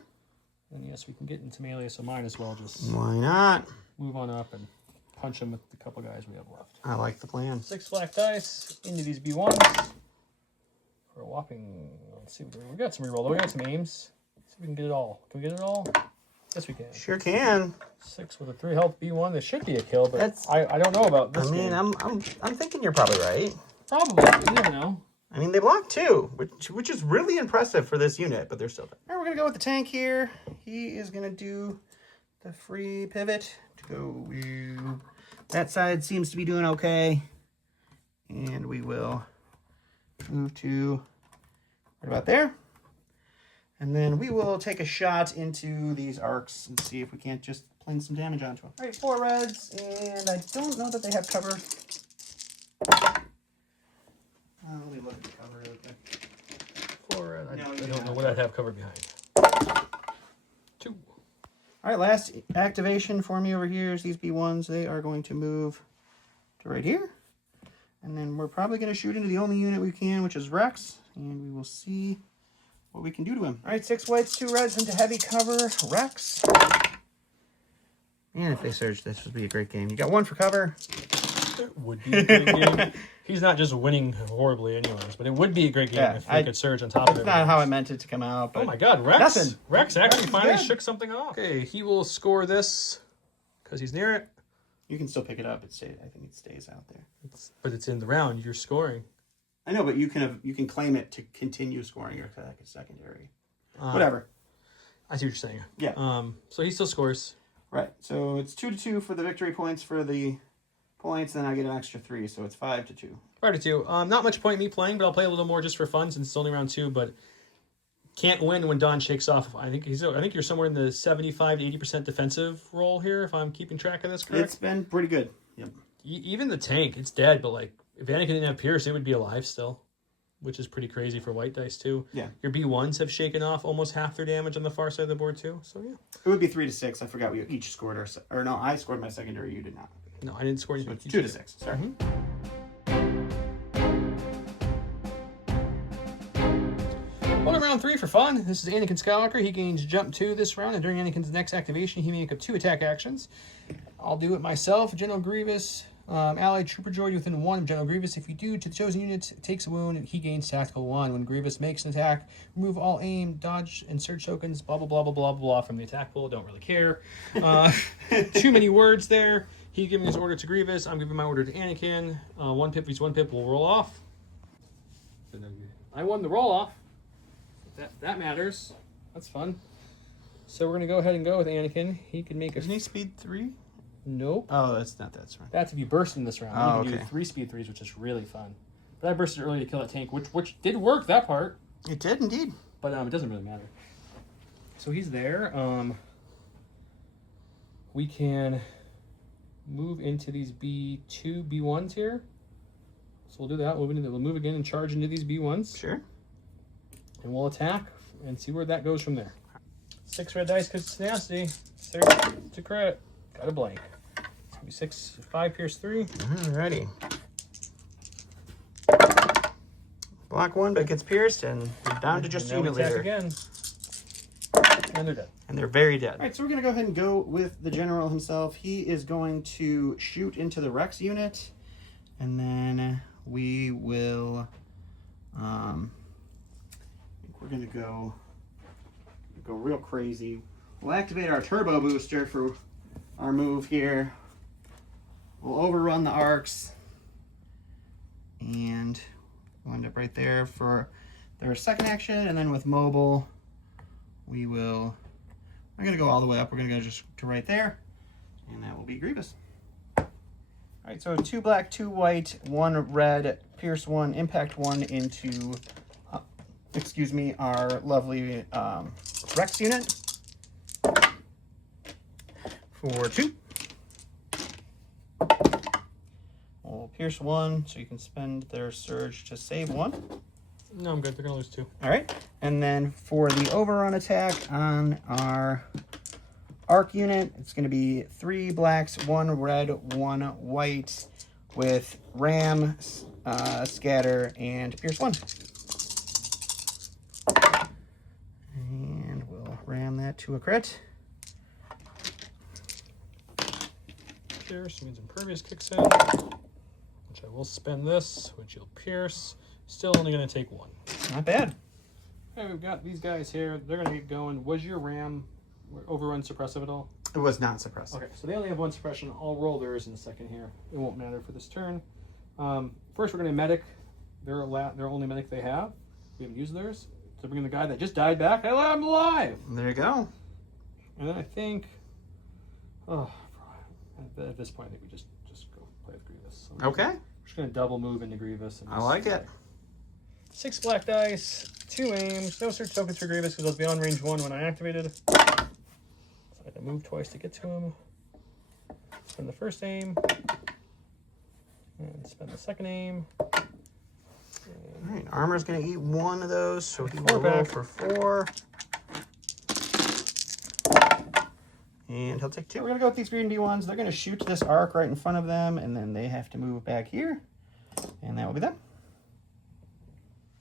And yes, we can get into melee, so mine as well. Just why not? Move on up and punch them with the couple guys we have left. I like the plan. 6 black dice into these B1s for a whopping. Let's see, we got some reroll. We got some aims. Let's see if we can get it all. Can we get it all? Yes, we can. Sure can. 6 with a 3 health B1. This should be a kill, but That's, I don't know about this. I mean, game. I'm thinking you're probably right. Probably. You never know. I mean, they block 2, which is really impressive for this unit, but they're still dead. All right, we're going to go with the tank here. He is going to do the free pivot to go. That side seems to be doing okay. And we will move to right about there. And then we will take a shot into these arcs and see if we can't just pling some damage onto them. All right, 4 reds, and I don't know that they have cover. Let me look at the cover real quick. 4 red. No, I you don't know don't. what I'd have covered behind. 2. All right, last activation for me over here is these B1s. They are going to move to right here. And then we're probably going to shoot into the only unit we can, which is Rex. And we will see what we can do to him. All right, 6 whites, 2 reds into heavy cover. Rex. And if they surge, this would be a great game. You got 1 for cover. It would be a great game. He's not just winning horribly anyways, but it would be a great game if we could surge on top of it. That's not how I meant it to come out. But oh my god, Rex! nothing. Rex actually Rex finally dead. shook something off. Okay, he will score this because he's near it. You can still pick it up. I think it stays out there. But it's in the round. You're scoring. I know, but you can claim it to continue scoring your secondary. Whatever. I see what you're saying. Yeah. So he still scores. Right. So it's 2-2 for the victory points for the points. Then I get an extra 3, so it's 5-2. 5-2. Not much point in me playing, but I'll play a little more just for fun since it's only round 2. But can't win when Don shakes off. I think you're somewhere in the 75 to 80% defensive role here, if I'm keeping track of this correct. It's been pretty good. Yep. Even the tank, it's dead. But like, if Anakin didn't have Pierce, it would be alive still, which is pretty crazy for white dice too. Yeah. Your B1s have shaken off almost half their damage on the far side of the board too. So yeah. It would be 3-6. I forgot we each scored or no, I scored my secondary. You did not. No, I didn't score So anything. it's 2-6. Sorry. Well, in round 3 for fun. This is Anakin Skywalker. He gains jump 2 this round, and during Anakin's next activation, he may make up 2 attack actions. I'll do it myself. General Grievous, allied trooper droid within 1 of General Grievous. If you do to the chosen unit takes a wound, he gains tactical 1. When Grievous makes an attack, remove all aim, dodge, and search tokens, blah, blah, blah, blah, blah, blah, from the attack pool. Don't really care. Too many words there. He's giving his order to Grievous. I'm giving my order to Anakin. 1 pip each 1 pip will roll off. I won the roll off. That matters. That's fun. So we're going to go ahead and go with Anakin. He can make a... Isn't he speed 3? Nope. Oh, that's not that smart. That's if you burst in this round. Oh, you can okay. do 3 speed 3s, which is really fun. But I bursted early to kill that tank, which did work, that part. It did indeed. But it doesn't really matter. So he's there. We can move into these B2, B1s here. So we'll do that. We'll move again and charge into these B1s. Sure. And we'll attack and see where that goes from there. 6 red dice because it's tenacity. 6 to crit. Got a blank. It's going to be 6, 5, pierce 3. Alrighty. Block 1, but it gets pierced, and we're down to just And now unit we attack leader. again. And they're dead. And they're very dead. All right, so we're going to go ahead and go with the general himself. He is going to shoot into the Rex unit, and then we will... I think we're going to go real crazy. We'll activate our turbo booster for our move here. We'll overrun the arcs, and we'll end up right there for their second action. And then with mobile, we're going to go all the way up. We're going to go just to right there, and that will be Grievous. All right, so 2 black, 2 white, 1 red, pierce 1, impact 1 into, our lovely Rex unit for 2. We'll pierce 1, so you can spend their surge to save 1. No, I'm good. They're going to lose 2. All right, and then for the overrun attack on our arc unit. It's going to be 3 blacks, 1 red, 1 white, with ram, scatter, and pierce 1. And we'll ram that to a crit. Pierce means impervious kicks in, which I will spend this, which you'll pierce. Still only going to take 1. Not bad. Okay, we've got these guys here. They're going to get going. Was your ram overrun suppressive at all? It was not suppressive. Okay, so they only have 1 suppression. I'll roll theirs in a second here. It won't matter for this turn. First, we're going to medic. They're only medic they have. We haven't used theirs. So bring in the guy that just died back. Hey, I'm alive! There you go. And then I think... Oh, at this point, I think we just go play with Grievous. So Okay. we're just going to double move into Grievous. And I like it. 6 black dice, 2 aims, no search tokens for Grievous because I was beyond range 1 when I activated. So I had to move twice to get to him. Spend the first aim. And spend the second aim. All right, Armor's going to eat 1 of those, so he 4 will roll back. for 4. And he'll take 2. We're going to go with these green D1s. They're going to shoot this arc right in front of them, and then they have to move back here. And that will be them.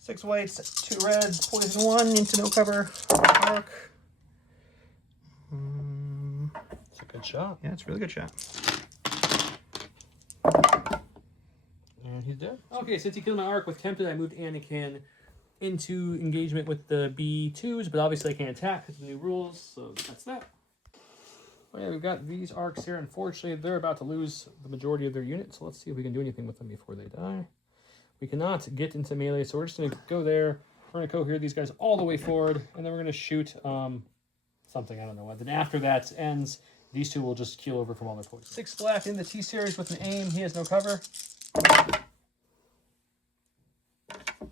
6 whites, 2 reds, poison 1 into no cover. Arc. It's a good shot. Yeah, it's a really good shot. And he's dead. Okay, since he killed my arc with Tempted, I moved Anakin into engagement with the B2s, but obviously I can't attack because of the new rules, so that's that. Oh yeah, we've got these arcs here. Unfortunately, they're about to lose the majority of their units, so let's see if we can do anything with them before they die. We cannot get into melee, so we're just going to go there. We're going to cohere these guys all the way forward, and then we're going to shoot something, I don't know what. Then after that ends, these two will just keel over from all their poison. 6 black in the T-Series with an aim. He has no cover.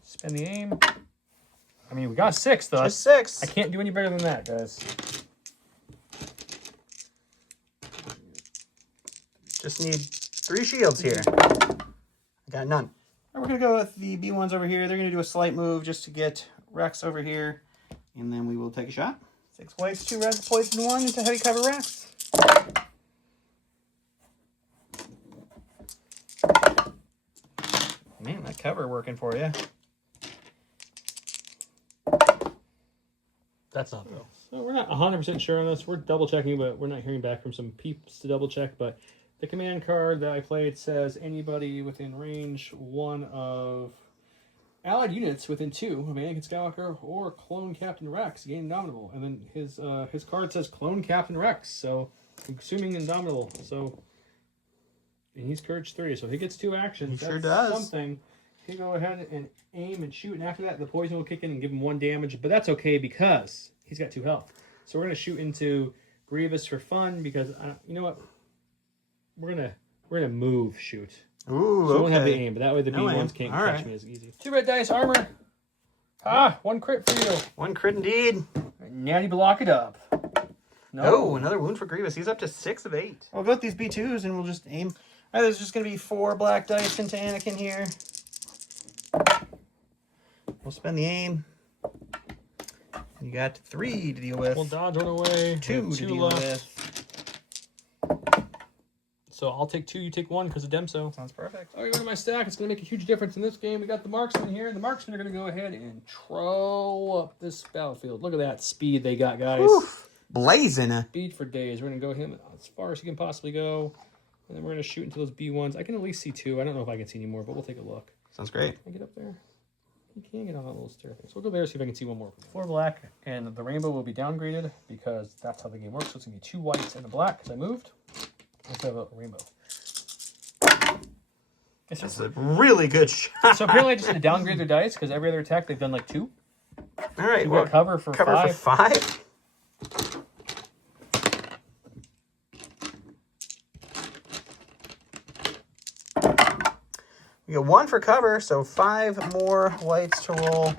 Spend the aim. I mean, we got 6, though. Just 6. I can't do any better than that, guys. Just need 3 shields here. I got none. We're going to go with the B1s over here. They're going to do a slight move just to get Rex over here. And then we will take a shot. 6 whites, 2 reds, poison 1 into heavy cover Rex. Man, that cover working for you. That's not, though. So we're not 100% sure on this. We're double checking, but we're not hearing back from some peeps to double check. But the command card that I played says anybody within range 1 of allied units within 2 of Anakin Skywalker or clone Captain Rex gain Indomitable. And then his card says clone Captain Rex, so assuming Indomitable. So and he's Courage 3, so he gets 2 actions. He sure does. Something. He'll go ahead and aim and shoot, and after that, the poison will kick in and give him 1 damage. But that's okay because he's got 2 health. So we're gonna shoot into Grievous for fun because you know what? We're gonna move shoot. Ooh, So we won't have the okay. aim, but that way the No B1s aim. can't All catch right. me as easy. 2 red dice, armor. 1 crit for you. 1 crit indeed. Natty block it up. Oh, another wound for Grievous. He's up to 6 of 8. We'll go with these B2s and we'll just aim. All right, there's just going to be 4 black dice into Anakin here. We'll spend the aim. You got 3 to deal with. We'll dodge 1 away. 2 to 2 deal left. with. So I'll take 2, you take 1 because of Demso. Sounds perfect. Oh, we go to my stack. It's going to make a huge difference in this game. We got the marksmen here. The marksmen are going to go ahead and troll up this battlefield. Look at that speed they got, guys. Oof. Blazing. Speed for days. We're going to go him as far as he can possibly go. And then we're going to shoot into those B1s. I can at least see 2. I don't know if I can see any more, but we'll take a look. Sounds great. Can I get up there? You can't get on that little stair thing. So we'll go there, see if I can see 1 more. 4 black, and the rainbow will be downgraded because that's how the game works. So it's going to be 2 whites and a black because I moved. Instead of a rainbow. That's a really good shot. So apparently I just had to downgrade their dice because every other attack they've done like 2. All right, You well, got cover for 5. for 5. We got 1 for cover, so 5 more whites to roll.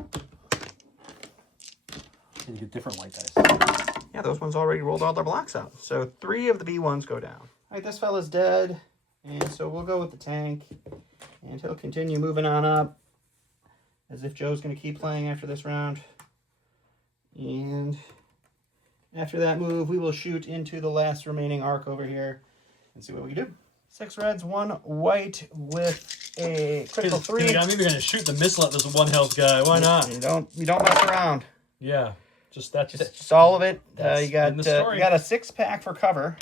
You get different white dice. Yeah, those ones already rolled all their blocks out. So 3 of the B1s go down. All right, this fella's dead. And so we'll go with the tank. And he'll continue moving on up. As if Joe's going to keep playing after this round. And After that move, we will shoot into the last remaining arc over here and see what we can do. 6 reds, 1 white with a critical 3. I'm even gonna shoot the missile at this 1 health guy. Why not? You don't mess around. Yeah, just all of it. You got in the story. you got a 6-pack for cover.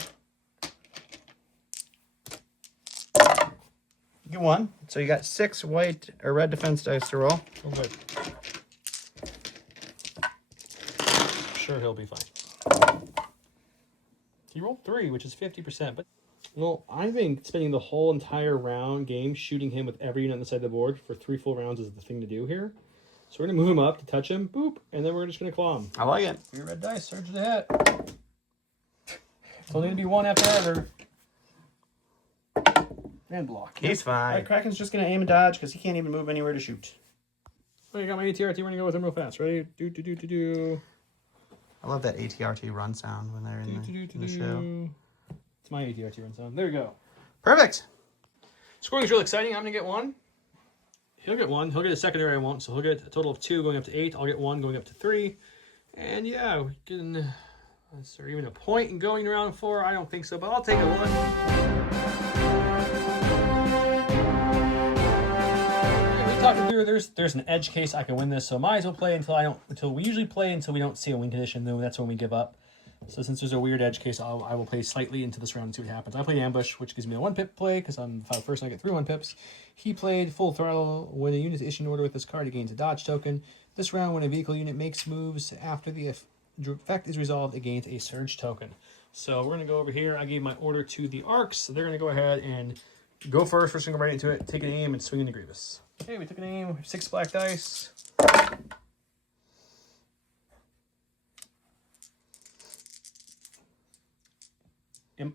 You won. So you got 6 white or red defense dice to roll. Oh, wait. Sure, he'll be fine. He rolled 3, which is 50%. But well, I think spending the whole entire game shooting him with every unit on the side of the board for 3 full rounds is the thing to do here. So we're gonna move him up to touch him, boop, and then we're just gonna claw him. I like it. 3 red dice, surge the hit. It's only gonna be 1 after other. And block. He's fine. All right, Kraken's just gonna aim and dodge because he can't even move anywhere to shoot. Oh, you got my ATRT. We're gonna go with him real fast. Ready? Do. I love that ATRT run sound when they're in the show. It's my ATRT run sound. There we go. Perfect. Scoring is really exciting. I'm gonna get 1. He'll get 1. He'll get a secondary I won't. So he'll get a total of 2 going up to 8. I'll get 1 going up to 3. And yeah, we can. Is there even a point in going to round 4? I don't think so, but I'll take a 1. Talking through, there's an edge case I can win this, so might as well play until we usually play until we don't see a win condition, though that's when we give up. So since there's a weird edge case, I will play slightly into this round and see what happens. I played ambush, which gives me a 1-pip play because I'm first and I get 3 1-pips. He played full throttle. When a unit is issued an order with this card, it gains a dodge token. This round, when a vehicle unit makes moves after the effect is resolved, it gains a surge token. So we're gonna go over here. I gave my order to the arcs, so they're gonna go ahead and go first. We're just gonna go right into it, take an aim, and swing into Grievous. Okay, we took an aim. 6 black dice.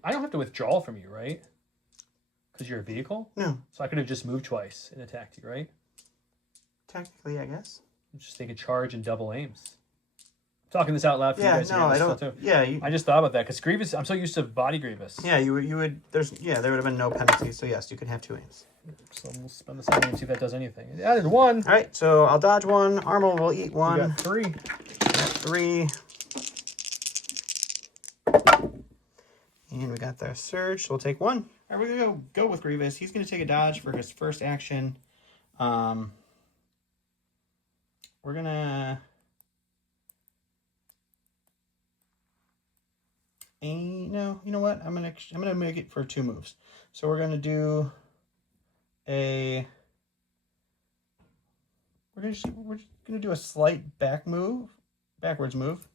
I don't have to withdraw from you, right? Because you're a vehicle? No. So I could have just moved twice and attacked you, right? Technically, I guess. Just take a charge and double aims. I'm talking this out loud for you guys. No, I don't. Too. Yeah, I just thought about that because Grievous. I'm so used to body Grievous. Yeah, you would. There would have been no penalty. So yes, you could have 2 aims. So we'll spend the second and see if that does anything. It added 1. All right, so I'll dodge 1. Armor will eat 1. You got 3. Got 3. And we got the surge, so we'll take 1. All right, we're gonna go with Grievous. He's gonna take a dodge for his first action. We're gonna no, you know what? I'm gonna make it for 2 moves. So we're gonna do we're just gonna do a slight backwards move,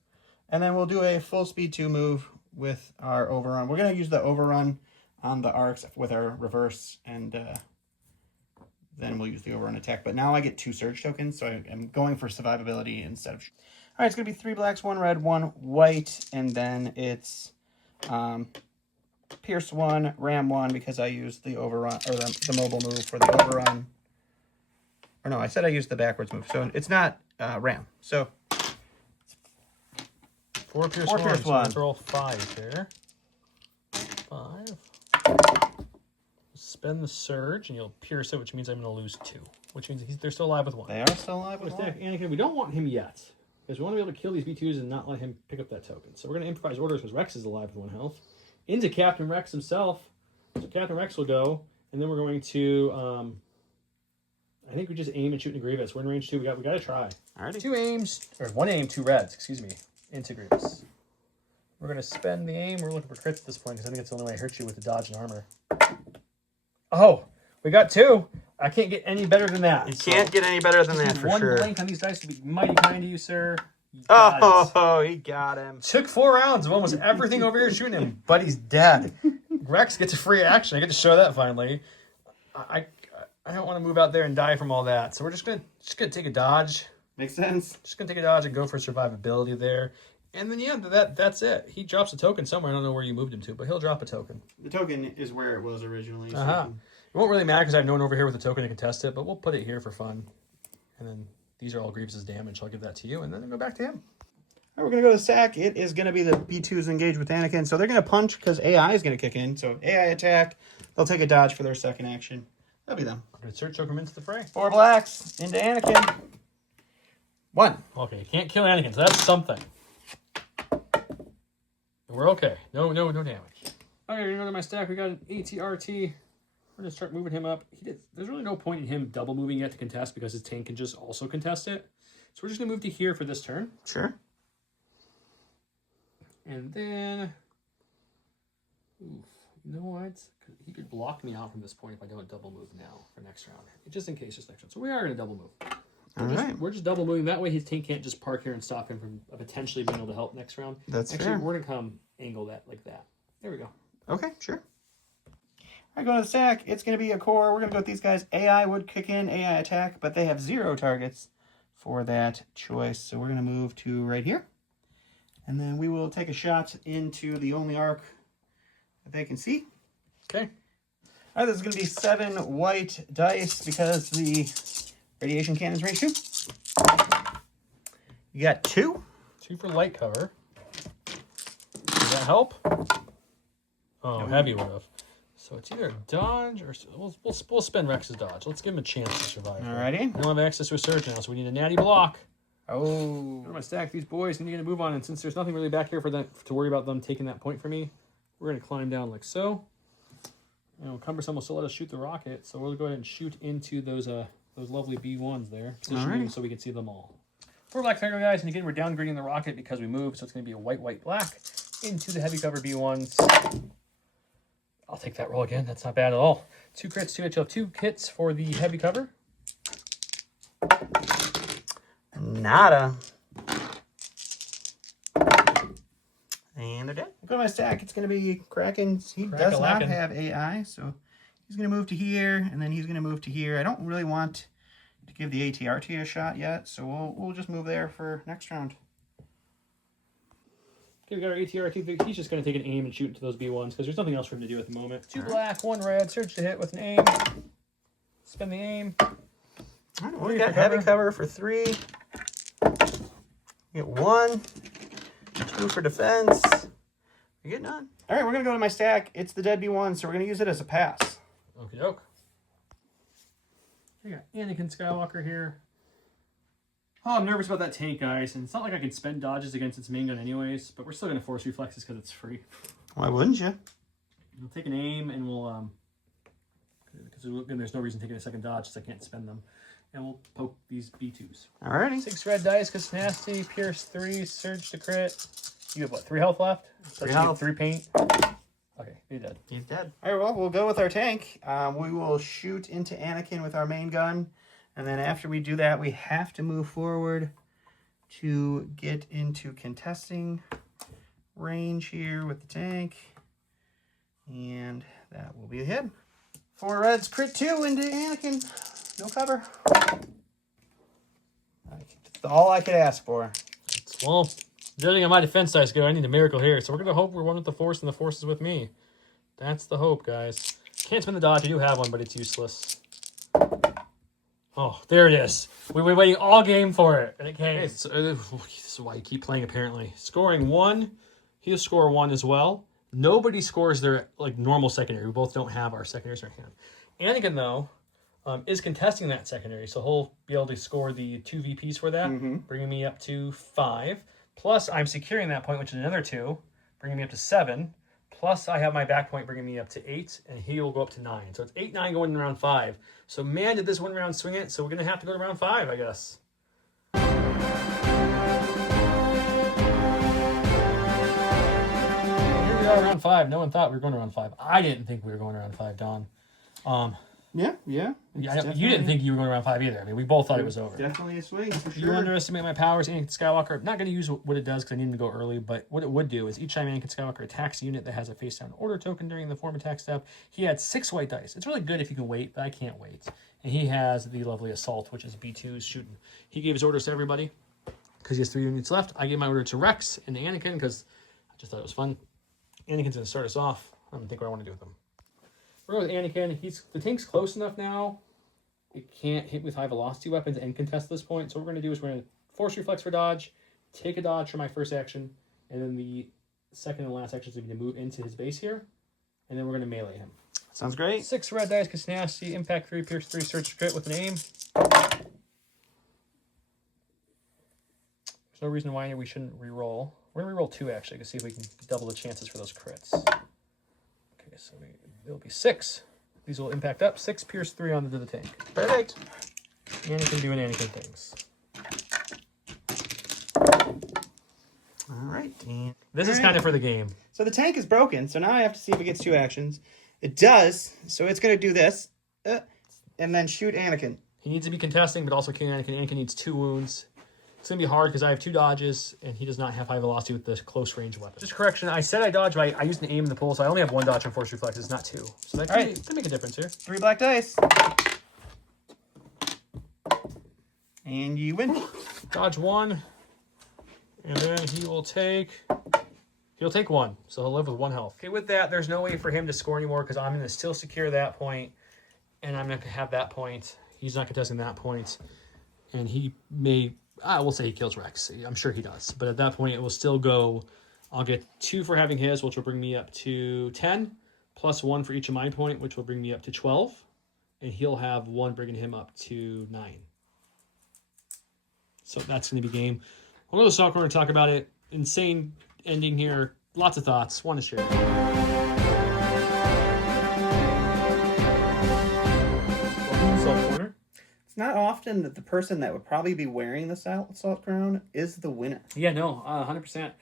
and then we'll do a full speed 2 move with our overrun. We're gonna use the overrun on the arcs with our reverse, and then we'll use the overrun attack. But now I get 2 surge tokens, so I'm going for survivability instead of. All right, it's gonna be 3 blacks, 1 red, 1 white, and then it's Pierce 1, Ram 1 because I used the overrun or the mobile move for the overrun. Or no, I said I used the backwards move, so it's not Ram. So 4 Pierce 4 1. Pierce So 1. let's roll 5 here. 5. Spend the surge, and you'll pierce it, which means I'm going to lose 2. Which means they're still alive with 1. They are still alive with 1. Anakin, we don't want him yet. Because we want to be able to kill these B2s and not let him pick up that token. So we're going to improvise orders because Rex is alive with 1 health. Into Captain Rex himself. So Captain Rex will go. And then we're going to... I think we just aim and shoot into Grievous. We're in range 2. We got to try. Alrighty. 2 aims. Or 1 aim, 2 reds. Excuse me. Into Grievous. We're going to spend the aim. We're looking for crits at this point because I think it's the only way I hurt you with the dodge and armor. Oh! We got 2. I can't get any better than that. You can't get any better than that for one sure. 1 blank on these dice would be mighty kind to you, sir. Oh, he got him. Took 4 rounds of almost everything over here shooting him, but he's dead. Rex gets a free action. I get to show that finally. I don't want to move out there and die from all that, so we're just gonna take a dodge. Makes sense. Just gonna take a dodge and go for survivability there, and then yeah, that's it. He drops a token somewhere. I don't know where you moved him to, but he'll drop a token. The token is where it was originally. So It won't really matter because I have no one over here with a token to contest it, but we'll put it here for fun. And then these are all Grievous' damage. I'll give that to you, and then I'll go back to him. All right, we're going to go to sack. It is going to be the B2s engaged with Anakin. So they're going to punch because AI is going to kick in. So AI attack. They'll take a dodge for their second action. That'll be them. I'm going to search token into the fray. 4 blacks into Anakin. 1. Okay, you can't kill Anakin, so that's something. We're okay. No damage. Okay, another my stack. We got an ATRT. We're gonna start moving him up. There's really no point in him double moving yet to contest because his tank can just also contest it. So we're just gonna move to here for this turn. Sure. And then, you know what? He could block me out from this point if I don't double move now for next round. Just in case, just next round. So we are gonna double move. We're just double moving. That way his tank can't just park here and stop him from potentially being able to help next round. That's Actually, fair. we're gonna come angle that like that. There we go. Okay, sure. All right, going to the stack. It's going to be a core. We're going to go with these guys. AI would kick in, AI attack, but they have 0 targets for that choice. So we're going to move to right here. And then we will take a shot into the only arc that they can see. Okay. All right, this is going to be 7 white dice because the radiation cannon's range 2. You got 2. 2 for light cover. Does that help? Oh, heavy would have. So it's either dodge or we'll spin Rex's dodge. Let's give him a chance to survive. Alrighty. We don't have access to a surge now, so we need a natty block. Oh. I'm gonna stack these boys and need to move on. And since there's nothing really back here for them to worry about them taking that point for me, we're gonna climb down like so. You know, Cumbersome will still let us shoot the rocket, so we'll go ahead and shoot into those lovely B1s there, positioning so we can see them all. 4 black finger guys, and again we're downgrading the rocket because we moved, so it's gonna be a white, black into the heavy cover B1s. I'll take that roll again. That's not bad at all. 2 crits, 2 HL, 2 kits for the heavy cover. Nada. And they're dead. Go to my stack. It's going to be Kraken. He does not have AI, so he's going to move to here, and then he's going to move to here. I don't really want to give the ATRT a shot yet, so we'll just move there for next round. Okay, we got our ATRT. He's just going to take an aim and shoot into those B1s because there's nothing else for him to do at the moment. 2 black, 1 red. Surge to hit with an aim. Spin the aim. All right, we got heavy cover for 3. Get 1. 2 for defense. You're getting on. All right, we're going to go to my stack. It's the dead B1, so we're going to use it as a pass. Okie doke. We got Anakin Skywalker here. Oh, I'm nervous about that tank, guys. And it's not like I can spend dodges against its main gun anyways, but we're still going to force reflexes because it's free. Why wouldn't you? We'll take an aim and we'll, because there's no reason taking a second dodge because I can't spend them. And we'll poke these B2s. Alrighty. 6 red dice because nasty. Pierce 3, surge to crit. You have what, 3 health left? 3 health. 3 paint. Okay, he's dead. He's dead. All right, well, we'll go with our tank. We will shoot into Anakin with our main gun. And then after we do that, we have to move forward to get into contesting range here with the tank. And that will be the hit. 4 reds, crit 2 into Anakin. No cover. That's all I could ask for. Well, judging on my defense dice go, I need a miracle here. So we're going to hope we're one with the Force and the Force is with me. That's the hope, guys. Can't spin the dodge. I do have one, but it's useless. Oh, there it is. We were waiting all game for it, and it came. Okay, so, this is why you keep playing, apparently. Scoring 1. He'll score 1 as well. Nobody scores their normal secondary. We both don't have our secondaries in our hand. Anakin, though, is contesting that secondary, so he'll be able to score the 2 VPs for that, bringing me up to 5. Plus, I'm securing that point, which is another 2, bringing me up to 7. Plus, I have my back point bringing me up to 8, and he will go up to 9. So it's 8-9 going in round 5. So, man, did this one round swing it. So we're going to have to go to round 5, I guess. Here we are, round 5. No one thought we were going to round 5. I didn't think we were going to round 5, Don. Yeah. You didn't think you were going to round 5 either. I mean, we both thought it was over. Definitely a swing, for sure. You underestimate my powers, Anakin Skywalker. I'm not going to use what it does because I need him to go early, but what it would do is each time Anakin Skywalker attacks a unit that has a face-down order token during the form attack step, he adds 6 white dice. It's really good if you can wait, but I can't wait. And he has the lovely Assault, which is B2's shooting. He gave his orders to everybody because he has 3 units left. I gave my order to Rex and to Anakin because I just thought it was fun. Anakin's going to start us off. I don't think what I want to do with him. We're going with Anakin. The tank's close enough now. It can't hit with high velocity weapons and contest this point. So what we're going to do is we're going to force reflex for dodge, take a dodge for my first action, and then the second and last action is going to move into his base here, and then we're going to melee him. Sounds great. 6 red dice, because nasty, impact 3, pierce 3, surge crit with an aim. There's no reason why we shouldn't re-roll. We're going to reroll 2, actually, to see if we can double the chances for those crits. Okay, so it'll be 6. These will impact up. 6, pierce 3 on the tank. Perfect. Anakin doing Anakin things. All right, Dan. This is kind of for the game. So the tank is broken, so now I have to see if it gets 2 actions. It does, so it's going to do this, and then shoot Anakin. He needs to be contesting, but also killing Anakin. Anakin needs 2 wounds. It's going to be hard because I have 2 dodges, and he does not have high velocity with the close range weapon. Just correction, I said I dodge, but I used an aim in the pull, so I only have 1 dodge and force reflexes, not 2. So that could make a difference here. 3 black dice. And you win. Dodge 1, and then he'll take 1, so he'll live with 1 health. Okay, with that, there's no way for him to score anymore because I'm going to still secure that point, and I'm going to have that point. He's not contesting that point, and he may... I will say he kills Rex. I'm sure he does. But at that point, it will still go... I'll get 2 for having his, which will bring me up to 10, plus 1 for each of my point, which will bring me up to 12. And he'll have 1 bringing him up to 9. So that's going to be game. I'll go to the stock corner and talk about it. Insane ending here. Lots of thoughts. Want to share. Welcome to the Salt Corner. It's not often that the person that would probably be wearing the salt crown is the winner. Yeah, no, 100%.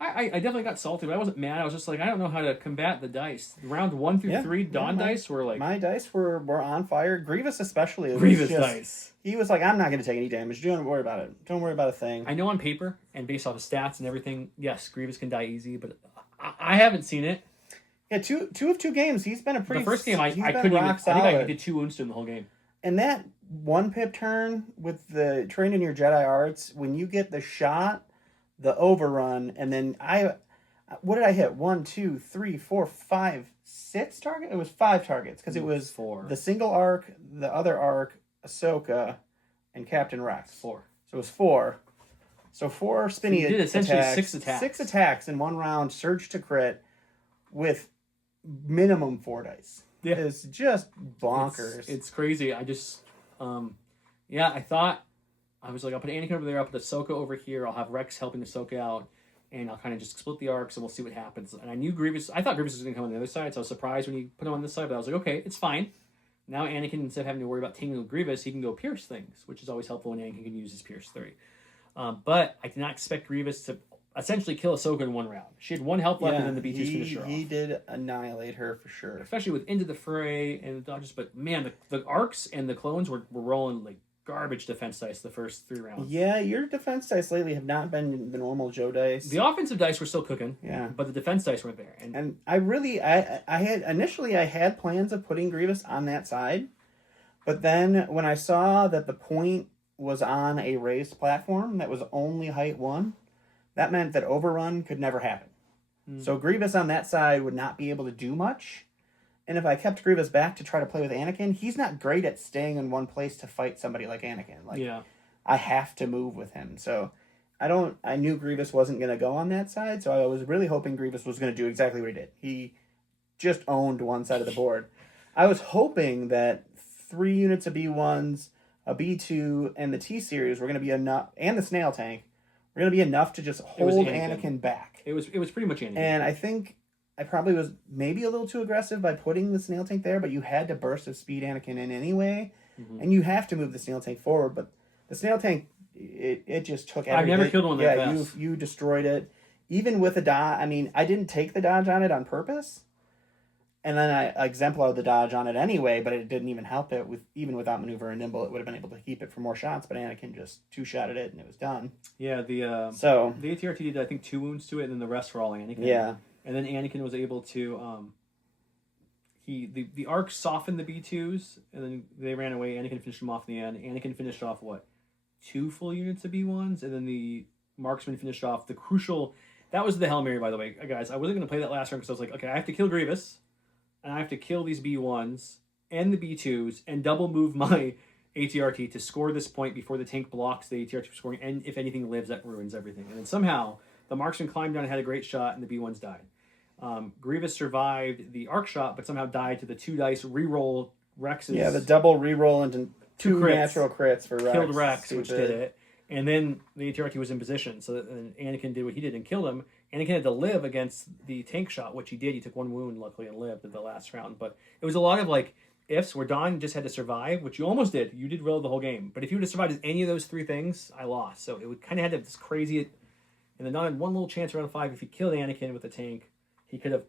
I definitely got salty, but I wasn't mad. I was just like, I don't know how to combat the dice. Round 1 through 3, Dawn dice were like... My dice were on fire. Grievous especially. Grievous dice. He was like, I'm not going to take any damage. Don't worry about it. Don't worry about a thing. I know on paper, and based off of stats and everything, yes, Grievous can die easy, but I haven't seen it. Yeah, two of 2 games. He's been a pretty... The first game, I couldn't even... I think I did 2 wounds to him the whole game. And that 1 pip turn with the train in your Jedi arts, when you get the shot, the overrun, and then what did I hit? 1, 2, 3, 4, 5, 6 targets? It was 5 targets because it was 4. The single arc, the other arc, Ahsoka, and Captain Rex. 4. So it was 4. So 4 spinny attacks. You did essentially attacks, 6 attacks. 6 attacks in 1 round, surge to crit, with minimum 4 dice. Yeah. It's just bonkers. It's crazy. I just, I thought, I was like, I'll put Anakin over there, I'll put Ahsoka over here, I'll have Rex helping Ahsoka out, and I'll kind of just split the arcs, and we'll see what happens. And I thought Grievous was going to come on the other side, so I was surprised when he put him on this side, but I was like, okay, it's fine. Now Anakin, instead of having to worry about tangling with Grievous, he can go pierce things, which is always helpful when Anakin can use his pierce 3. But I did not expect Grievous to essentially kill Ahsoka in 1 round. She had 1 health left, and then the B2s finished her off. He did annihilate her for sure. Especially with Into the Fray and the dodges, but man, the arcs and the clones were rolling like garbage defense dice the first 3 rounds. Yeah, your defense dice lately have not been the normal Joe dice. The offensive dice were still cooking, but the defense dice weren't there. And I had plans of putting Grievous on that side, but then when I saw that the point was on a raised platform that was only height 1, that meant that overrun could never happen. So Grievous on that side would not be able to do much. And if I kept Grievous back to try to play with Anakin, he's not great at staying in one place to fight somebody like Anakin. I have to move with him. So I knew Grievous wasn't going to go on that side, so I was really hoping Grievous was going to do exactly what he did. He just owned one side of the board. I was hoping that 3 units of B1s, a B2, and the T-Series were going to be enough, and the Snail Tank, were going to be enough to just hold Anakin back. It was pretty much Anakin. And I think I probably was maybe a little too aggressive by putting the Snail Tank there, but you had to burst of speed Anakin in anyway, and you have to move the Snail Tank forward, but the Snail Tank, it just took everything. I've never killed one that fast. You destroyed it. Even with a dodge, I mean, I didn't take the dodge on it on purpose, and then I exemplared the dodge on it anyway, but it didn't even help it. Even without maneuver and nimble, it would have been able to keep it for more shots, but Anakin just 2-shotted it, and it was done. Yeah, the ATRT did, I think, 2 wounds to it, and then the rest were all Anakin. Yeah. And then Anakin was able to, the arc softened the B2s, and then they ran away. Anakin finished them off in the end. Anakin finished off, 2 full units of B1s, and then the marksman finished off the crucial... That was the Hail Mary, by the way, guys. I wasn't going to play that last round because I was like, okay, I have to kill Grievous, and I have to kill these B1s and the B2s, and double move my ATRT to score this point before the tank blocks the ATRT from scoring, and if anything lives, that ruins everything. And then somehow, the marksman climbed down and had a great shot, and the B1s died. Grievous survived the arc shot, but somehow died to the 2 dice reroll Rex's. Yeah, the double reroll into 2 crits. natural crits for Rex. Killed Rex, which did it. And then the ATRT was in position, so that and Anakin did what he did and killed him. Anakin had to live against the tank shot, which he did. He took 1 wound, luckily, and lived in the last round. But it was a lot of like ifs where Don just had to survive, which you almost did. You did well the whole game. But if you would have survived any of those 3 things, I lost. So it would kind of had to have this crazy. And then Don had one little chance around 5. If he killed Anakin with the tank, he could have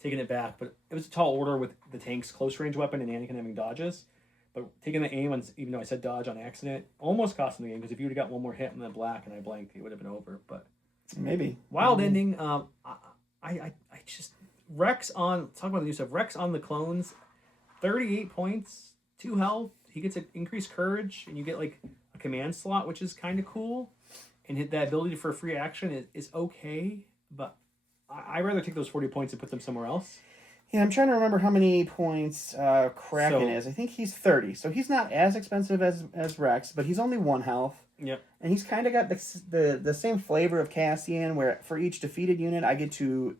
taken it back. But it was a tall order with the tank's close range weapon and Anakin having dodges. But taking the aim, on, even though I said dodge on accident, almost cost him the game, because if you would have got one more hit in the black and I blanked, it would have been over. But maybe. Wild ending. I just... Rex on... Talk about the new stuff. Rex on the clones, 38 points, 2 health. He gets an increased courage, and you get like a command slot, which is kind of cool. And hit that ability for a free action is okay, but I'd rather take those 40 points and put them somewhere else. Yeah, I'm trying to remember how many points Kraken is. I think he's 30, so he's not as expensive as Rex, but he's only 1 health. Yep. And he's kind of got the same flavor of Cassian, where for each defeated unit, I get to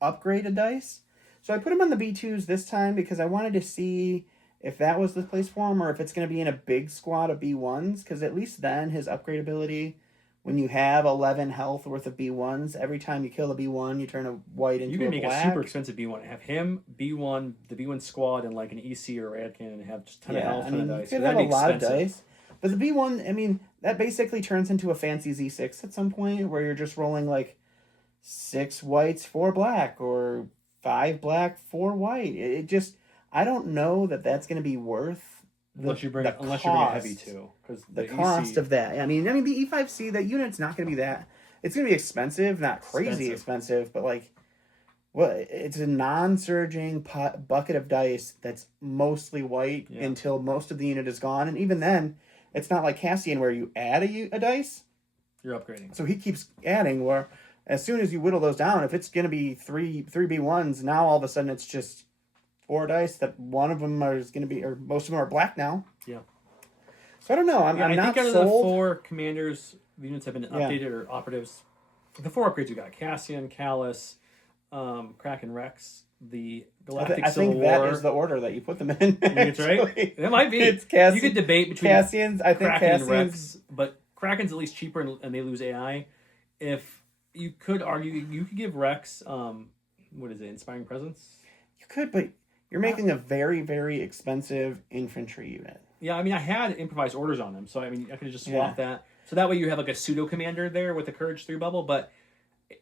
upgrade a dice. So I put him on the B2s this time because I wanted to see if that was the place for him, or if it's going to be in a big squad of B1s, because at least then his upgrade ability... When you have 11 health worth of B1s, every time you kill a B1, you turn a white into a black. You can make a super expensive B1. Have him, B1, the B1 squad, and like an EC or Anakin, and have just a ton of health and dice. You could have a lot of dice. But the B1, I mean, that basically turns into a fancy Z6 at some point, where you're just rolling like 6 whites, 4 black, or 5 black, 4 white. It just, I don't know that that's going to be worth... Unless you bring a heavy too, because the cost of that. I mean, the E5C, that unit's not going to be that. It's going to be expensive, not crazy expensive, but like, well, it's a non-surging bucket of dice that's mostly white until most of the unit is gone, and even then, it's not like Cassian where you add a dice. You're upgrading. So he keeps adding. Where as soon as you whittle those down, if it's going to be three B1s, now all of a sudden it's just 4 dice that one of them is going to be, or most of them are black now. Yeah. So I don't know. I'm I not think out sold. of the 4 commanders, the units have been updated or operatives. The 4 upgrades we got: Cassian, Callus, Kraken, Rex, the Galactic Civil War. I think that is the order that you put them in. That's right. That might be. It's Cassian. You could debate between Cassian's. I think Kraken Cassian's, and Rex, but Kraken's at least cheaper and they lose AI. If you could argue, you could give Rex, Inspiring Presence? You could, but you're making a very, very expensive infantry unit. Yeah, I mean, I had improvised orders on him, so I mean, I could have just swapped that. So that way you have like a pseudo commander there with a Courage 3 bubble, but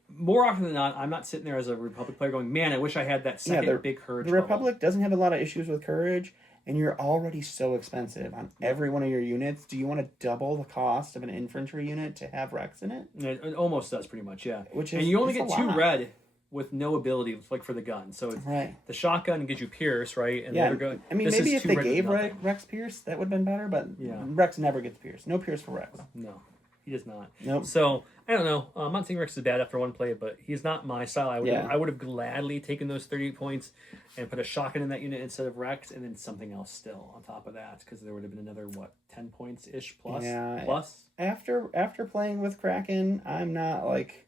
more often than not, I'm not sitting there as a Republic player going, man, I wish I had that second big Courage The Republic doesn't have a lot of issues with Courage, and you're already so expensive on every one of your units. Do you want to double the cost of an infantry unit to have Rex in it? It almost does, pretty much, yeah. And you only get 2 red with no ability, like for the gun. So it's, the shotgun gives you Pierce, right? And I mean, maybe if they gave Rex Pierce, that would have been better, but Rex never gets Pierce. No Pierce for Rex. No, he does not. Nope. So, I don't know. I'm not saying Rex is bad after one play, but he's not my style. I would have gladly taken those 38 points and put a shotgun in that unit instead of Rex, and then something else still on top of that, because there would have been another, 10 points-ish plus? Yeah. Plus? After playing with Kraken, I'm not like...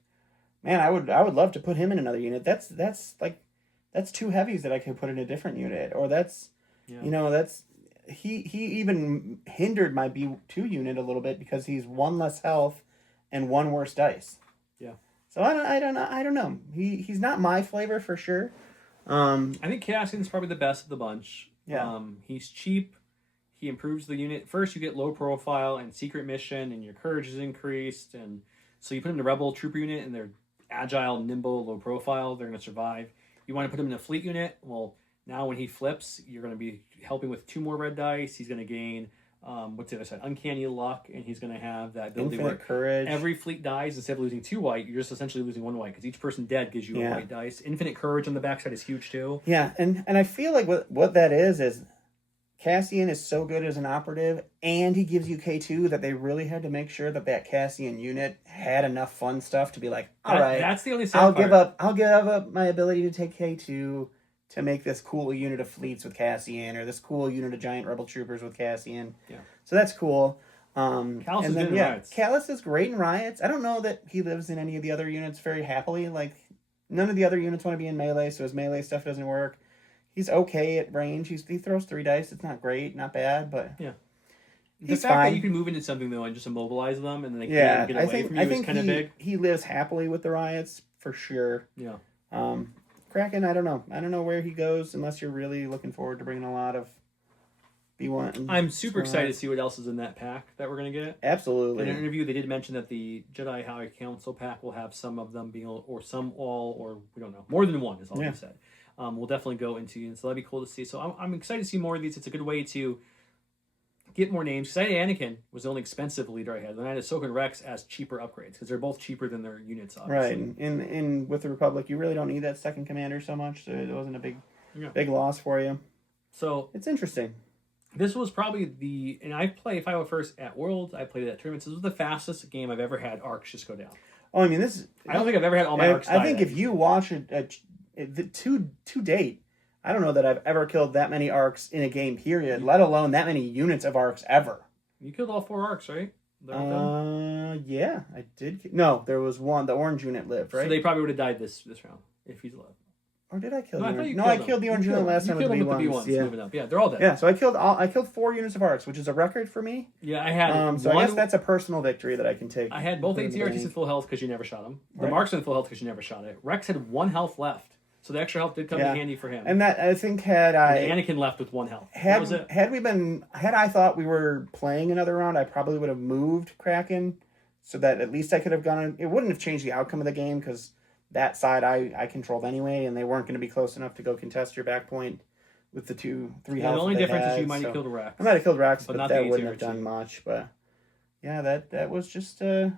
Man, I would love to put him in another unit. That's 2 heavies that I could put in a different unit, or he even hindered my B2 unit a little bit because he's 1 less health and 1 worse dice. Yeah. So I don't know. He's not my flavor for sure. I think Cassian's probably the best of the bunch. Yeah. He's cheap. He improves the unit. First, you get low profile and secret mission, and your courage is increased, and so you put him in a rebel trooper unit, and they're agile, nimble, low profile. They're going to survive. You want to put him in a fleet unit. Well, now when he flips, you're going to be helping with 2 more red dice. He's going to gain, what's the other side? Uncanny luck, and he's going to have that ability Infinite courage. Every fleet dies. Instead of losing 2 white, you're just essentially losing 1 white, because each person dead gives you a white dice. Infinite courage on the backside is huge too. Yeah, and I feel like what that is Cassian is so good as an operative, and he gives you K2 that they really had to make sure that Cassian unit had enough fun stuff to be like, all right, that's the only I'll give up my ability to take K2 to make this cool unit of fleets with Cassian, or this cool unit of giant rebel troopers with Cassian. Yeah. So that's cool. Callus is good in riots. Callus is great in riots. I don't know that he lives in any of the other units very happily. Like, none of the other units want to be in melee, so his melee stuff doesn't work. He's okay at range. He throws 3 dice. It's not great, not bad, but The fact that you can move into something though and just immobilize them and then they can't get away from you is kind of big. He lives happily with the riots for sure. Yeah. Kraken, I don't know. I don't know where he goes unless you're really looking forward to bringing a lot of B1. I'm super excited to see what else is in that pack that we're going to get. Absolutely. In an interview, they did mention that the Jedi High Council pack will have some of them being, or some all, or we don't know. More than one is all they said. We'll definitely go into, and so that'd be cool to see. So I'm excited to see more of these. It's a good way to get more names. Because I had Anakin was the only expensive leader I had. Then I had Ahsoka and Rex as cheaper upgrades because they're both cheaper than their units, obviously. Right. In with the Republic, you really don't need that second commander so much. So it wasn't a big loss for you. So it's interesting. This was probably and I play, if I were first at Worlds, I played it at tournaments. This was the fastest game I've ever had arcs just go down. Oh, I mean, I don't think I've ever had all my arcs die. I think if you watch to date, I don't know that I've ever killed that many arcs in a game, period, let alone that many units of arcs ever. You killed all 4 arcs, right? Yeah, I did. No, there was one. The orange unit lived, right? So they probably would have died this round if he's alive. Or did I kill the orange? No, I killed the orange unit last time with the B1s. Yeah. Moving up. Yeah, they're all dead. Yeah, so I killed 4 units of arcs, which is a record for me. Yeah, I had so I guess that's a personal victory that I can take. I had both ATRTs at full health because you never shot them. The Marksman at full health because you never shot it. Rex had 1 health left. So the extra health did come in handy for him. And that, I think, and Anakin left with 1 health. That was it. Had I thought we were playing another round, I probably would have moved Kraken so that at least I could have gone. It wouldn't have changed the outcome of the game because that side I controlled anyway, and they weren't going to be close enough to go contest your back point with the 2-3 health. The only difference is you might have killed Rex. I might have killed Rex, but not that wouldn't have done much. But yeah, that was just a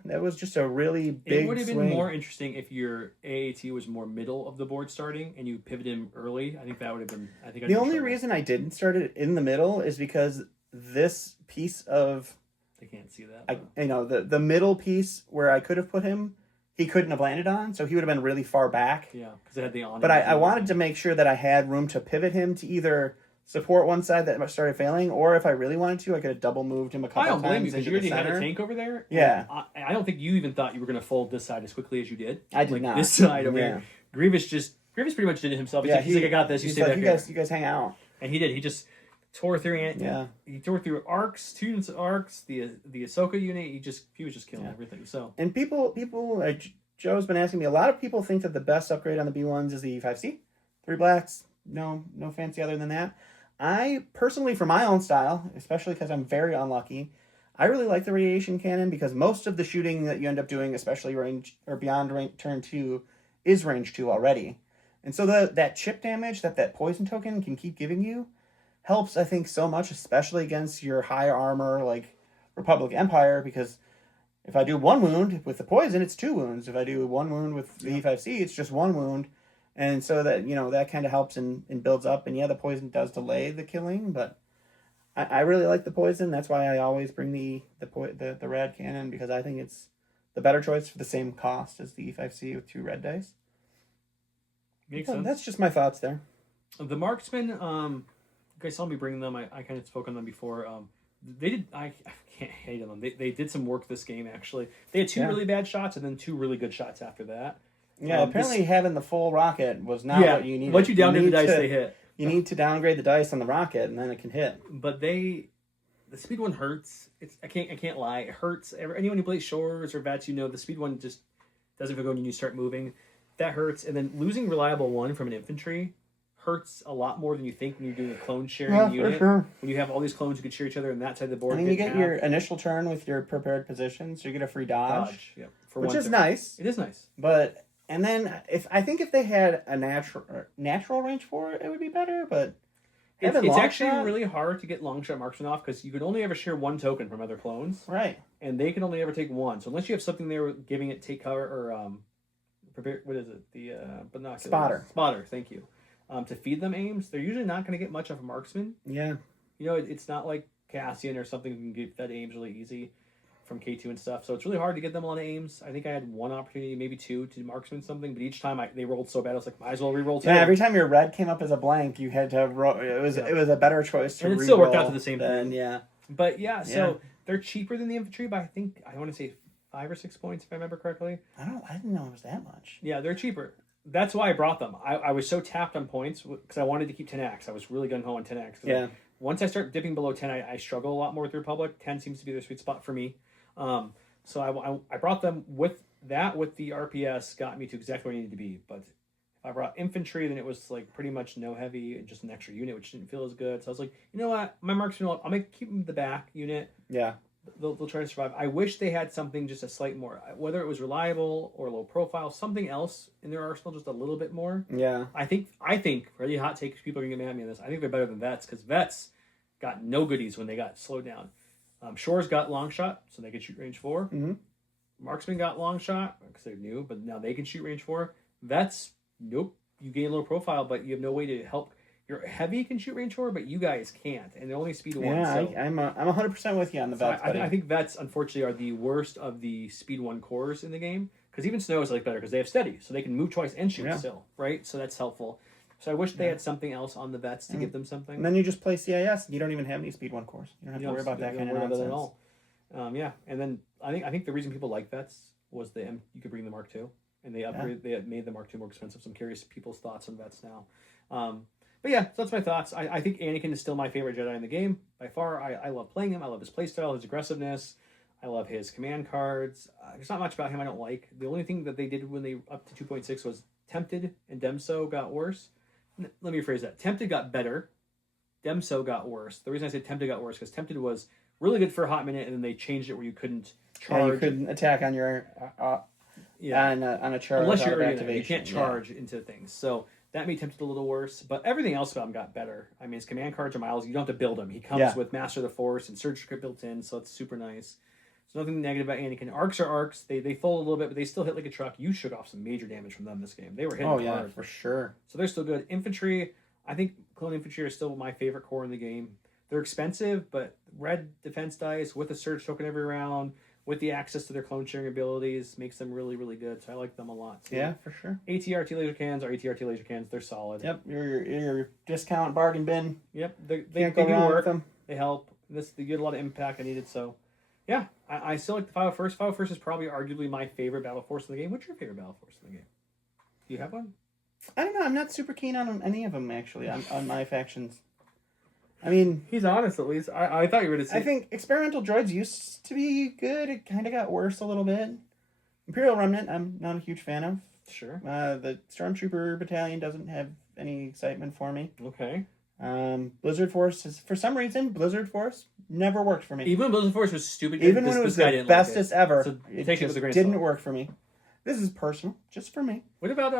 really big swing. It would have been more interesting if your AAT was more middle of the board starting and you pivoted him early. I think that would have been. The only reason I didn't start it in the middle is because this piece of they can't see that. The middle piece where I could have put him, he couldn't have landed on, so he would have been really far back. Yeah, because it had the on. But I wanted to make sure that I had room to pivot him to either support one side that started failing, or if I really wanted to, I could have double moved him a couple times. I don't blame you because you already had a tank over there. Yeah, I don't think you even thought you were going to fold this side as quickly as you did. I did not. This side over here. Grievous pretty much did it himself. He's like, I got this. You stay back here. You guys hang out. And he did. He just tore through he tore through arcs, 2 units of arcs, the Ahsoka unit. He was just killing everything. So and people Joe's been asking me. A lot of people think that the best upgrade on the B1s is the E5C, 3 blacks. No fancy other than that. I personally, for my own style, especially because I'm very unlucky, I really like the radiation cannon because most of the shooting that you end up doing, especially range or beyond turn 2, is range 2 already. And so that chip damage that poison token can keep giving you helps, I think, so much, especially against your high armor like Republic Empire, because if I do 1 wound with the poison, it's 2 wounds. If I do 1 wound with the E5C, it's just 1 wound. And so that, that kind of helps and builds up. And the poison does delay the killing, but I really like the poison. That's why I always bring the rad cannon, because I think it's the better choice for the same cost as the E5C with 2 red dice. Makes sense. That's just my thoughts there. The marksmen, you guys saw me bring them. I kind of spoke on them before. They did. I can't hate on them. They did some work this game, actually. They had 2 really bad shots and then 2 really good shots after that. Yeah, apparently having the full rocket was not what you needed. Once you downgrade the dice, they hit. You need to downgrade the dice on the rocket, and then it can hit. But the speed one hurts. I can't lie. It hurts. Anyone who plays shores or vets, the speed one just doesn't feel good when you start moving. That hurts. And then losing reliable 1 from an infantry hurts a lot more than you think when you're doing a clone sharing unit. For sure. When you have all these clones who can share each other on that side of the board. And then you get your initial turn with your prepared position, so you get a free dodge. Yep, which is nice. It is nice. But and then if they had a natural range for it, it would be better. But it's actually really hard to get long shot marksman off because you can only ever share 1 token from other clones, right? And they can only ever take 1. So unless you have something there giving it take cover or prepare, what is it? The binoculars. Spotter. Thank you. To feed them aims, they're usually not going to get much of a marksman. Yeah. It's not like Cassian or something who can get fed aims really easy from K2 and stuff. So it's really hard to get them a lot of aims. I think I had 1 opportunity, maybe 2, to marksman something, but each time they rolled so bad, I was like, might as well re-roll 2. Yeah, every time your red came up as a blank, you had to roll. It was a better choice to and it re-roll still worked out to the same thing. Yeah. But so they're cheaper than the infantry, but I want to say 5 or 6 points if I remember correctly. I didn't know it was that much. Yeah, they're cheaper. That's why I brought them. I was so tapped on points because I wanted to keep 10x. I was really gung-ho on 10x. Yeah. Once I start dipping below 10, I struggle a lot more with the Republic. 10 seems to be the sweet spot for me. So I brought them with that, with the RPS, got me to exactly where I needed to be. But if I brought infantry, then it was like pretty much no heavy and just an extra unit, which didn't feel as good. So I was like, you know what? My marksman, I'm going to keep them the back unit. Yeah. They'll try to survive. I wish they had something just a slight more, whether it was reliable or low profile, something else in their arsenal, just a little bit more. Yeah. I think really hot take. People are gonna get mad at me on this. I think they're better than Vets because Vets got no goodies when they got slowed down. Shores got long shot, so they could shoot range 4. Mm-hmm. Marksman got long shot because they're new, but now they can shoot range 4. Vets, nope. You gain low profile, but you have no way to help. Your heavy can shoot range 4, but you guys can't, and they're only speed 1. Yeah, so. I'm 100% with you on the Vets. I think Vets, unfortunately, are the worst of the speed 1 cores in the game. Because even Snow is like better because they have steady, so they can move twice and shoot still, right? So that's helpful. So I wish they had something else on the Vets to give them something. And then you just play CIS, and you don't even have any speed 1 cores. You don't have to worry about that kind of nonsense. At all. Yeah, and then I think the reason people like Vets was you could bring the Mark II, and they upgraded. They had made the Mark II more expensive. So I'm curious people's thoughts on Vets now. But yeah, so that's my thoughts. I think Anakin is still my favorite Jedi in the game by far. I love playing him. I love his playstyle, his aggressiveness. I love his command cards. There's not much about him I don't like. The only thing that they did when they up to 2.6 was Tempted and Demso got worse. Let me rephrase that. Tempted got better. Demso got worse. The reason I said Tempted got worse because Tempted was really good for a hot minute, and then they changed it where you couldn't charge. Yeah, you couldn't attack on your on a charge unless you're activation. You can't charge into things. So that made Tempted a little worse, but everything else about him got better. I mean, his command cards are miles. You don't have to build him. He comes with Master of the Force and Surge Script built in, so it's super nice. So nothing negative about Anakin. Arcs are arcs. They fold a little bit, but they still hit like a truck. You shook off some major damage from them this game. They were hitting hard. For sure. So they're still good. Infantry, I think clone infantry are still my favorite core in the game. They're expensive, but red defense dice with a surge token every round, with the access to their clone sharing abilities, makes them really, really good. So I like them a lot too. Yeah, for sure. ATRT laser cans are ATRT laser cans. They're solid. Yep, your discount bargain bin. Yep, they Can't go do wrong work. with them. They help. They get a lot of impact I needed. So, yeah, I still like the 501st. 501st is probably arguably my favorite battle force in the game. What's your favorite battle force in the game? Do you have one? I don't know. I'm not super keen on any of them actually. On my factions. I mean, He's honest at least. I thought you were going to say. I think experimental droids used to be good. It kind of got worse a little bit. Imperial Remnant, I'm not a huge fan of. Sure. The Stormtrooper Battalion doesn't have any excitement for me. Okay. Blizzard Force is, for some reason, Blizzard Force never worked for me. Even Blizzard Force was stupid. Even when it was the bestest ever, So it take it with just a grain of didn't salt. work for me. This is personal, just for me. What about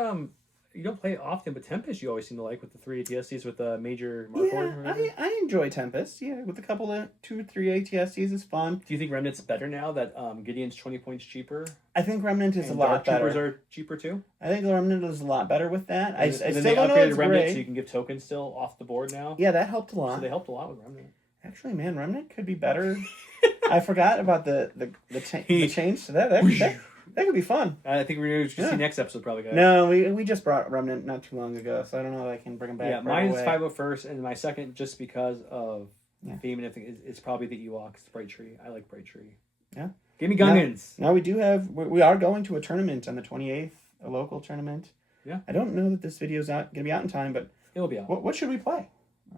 you don't play it often, but Tempest you always seem to like with the 3 ATSCs with the major Mark Yeah, I enjoy Tempest. Yeah, with a couple of 2 or 3 ATSCs is fun. Do you think Remnant's better now that Gideon's 20 points cheaper? I think Remnant is and a lot Dark better. Troopers are cheaper too? I think the Remnant is a lot better with that. I And still then they don't know upgraded it's Remnant great. so you can give tokens still off the board now. Yeah, that helped a So lot. they helped a lot with Remnant. Actually, man, Remnant could be better. I forgot about the change to that could be fun. I think we're going to see next episode probably, guys. No, we just brought Remnant not too long ago, so I don't know if I can bring them back. Yeah, right mine is away. 501st, and my second, just because of theme and everything, it's probably the Ewoks, Bright Tree. I like Bright Tree. Yeah. Give me Gungans. Now we are going to a tournament on the 28th, a local tournament. Yeah. I don't know that this video's going to be out in time, but It will be out. what should we play?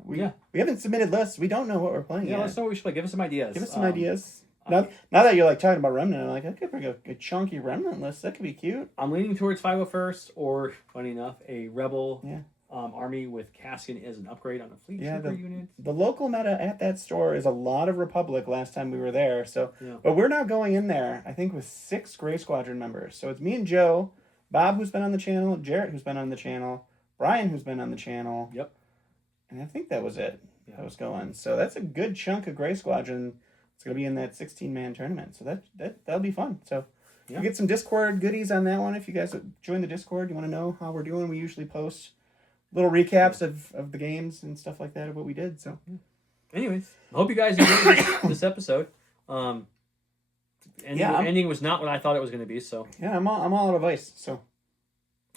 We Yeah. haven't submitted lists. We don't know what we're playing Yeah, yet. let's know what we should play. Give us some ideas. Give us some ideas. Now that you're like talking about Remnant, I'm like, I could bring a chunky Remnant list. That could be cute. I'm leaning towards 501st, or, funny enough, a Rebel Yeah. army with Cassian as an upgrade on a fleet Yeah, trooper unit. The local meta at that store is a lot of Republic last time we were there. So, Yeah. but we're now going in there, I think, with 6 Gray Squadron members. So it's me and Joe, Bob, who's been on the channel, Jarrett, who's been on the channel, Brian, who's been on the channel. Yep. And I think that was it. Yeah. That was going. So that's a good chunk of Gray Squadron. It's going to be in that 16-man tournament. So that'll be fun. So you get some Discord goodies on that one. If you guys join the Discord, you want to know how we're doing, we usually post little recaps of the games and stuff like that of what we did. So Anyways, I hope you guys enjoyed this episode. Ending was not what I thought it was going to be, so yeah, I'm all out of ice. So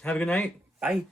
have a good night. bye.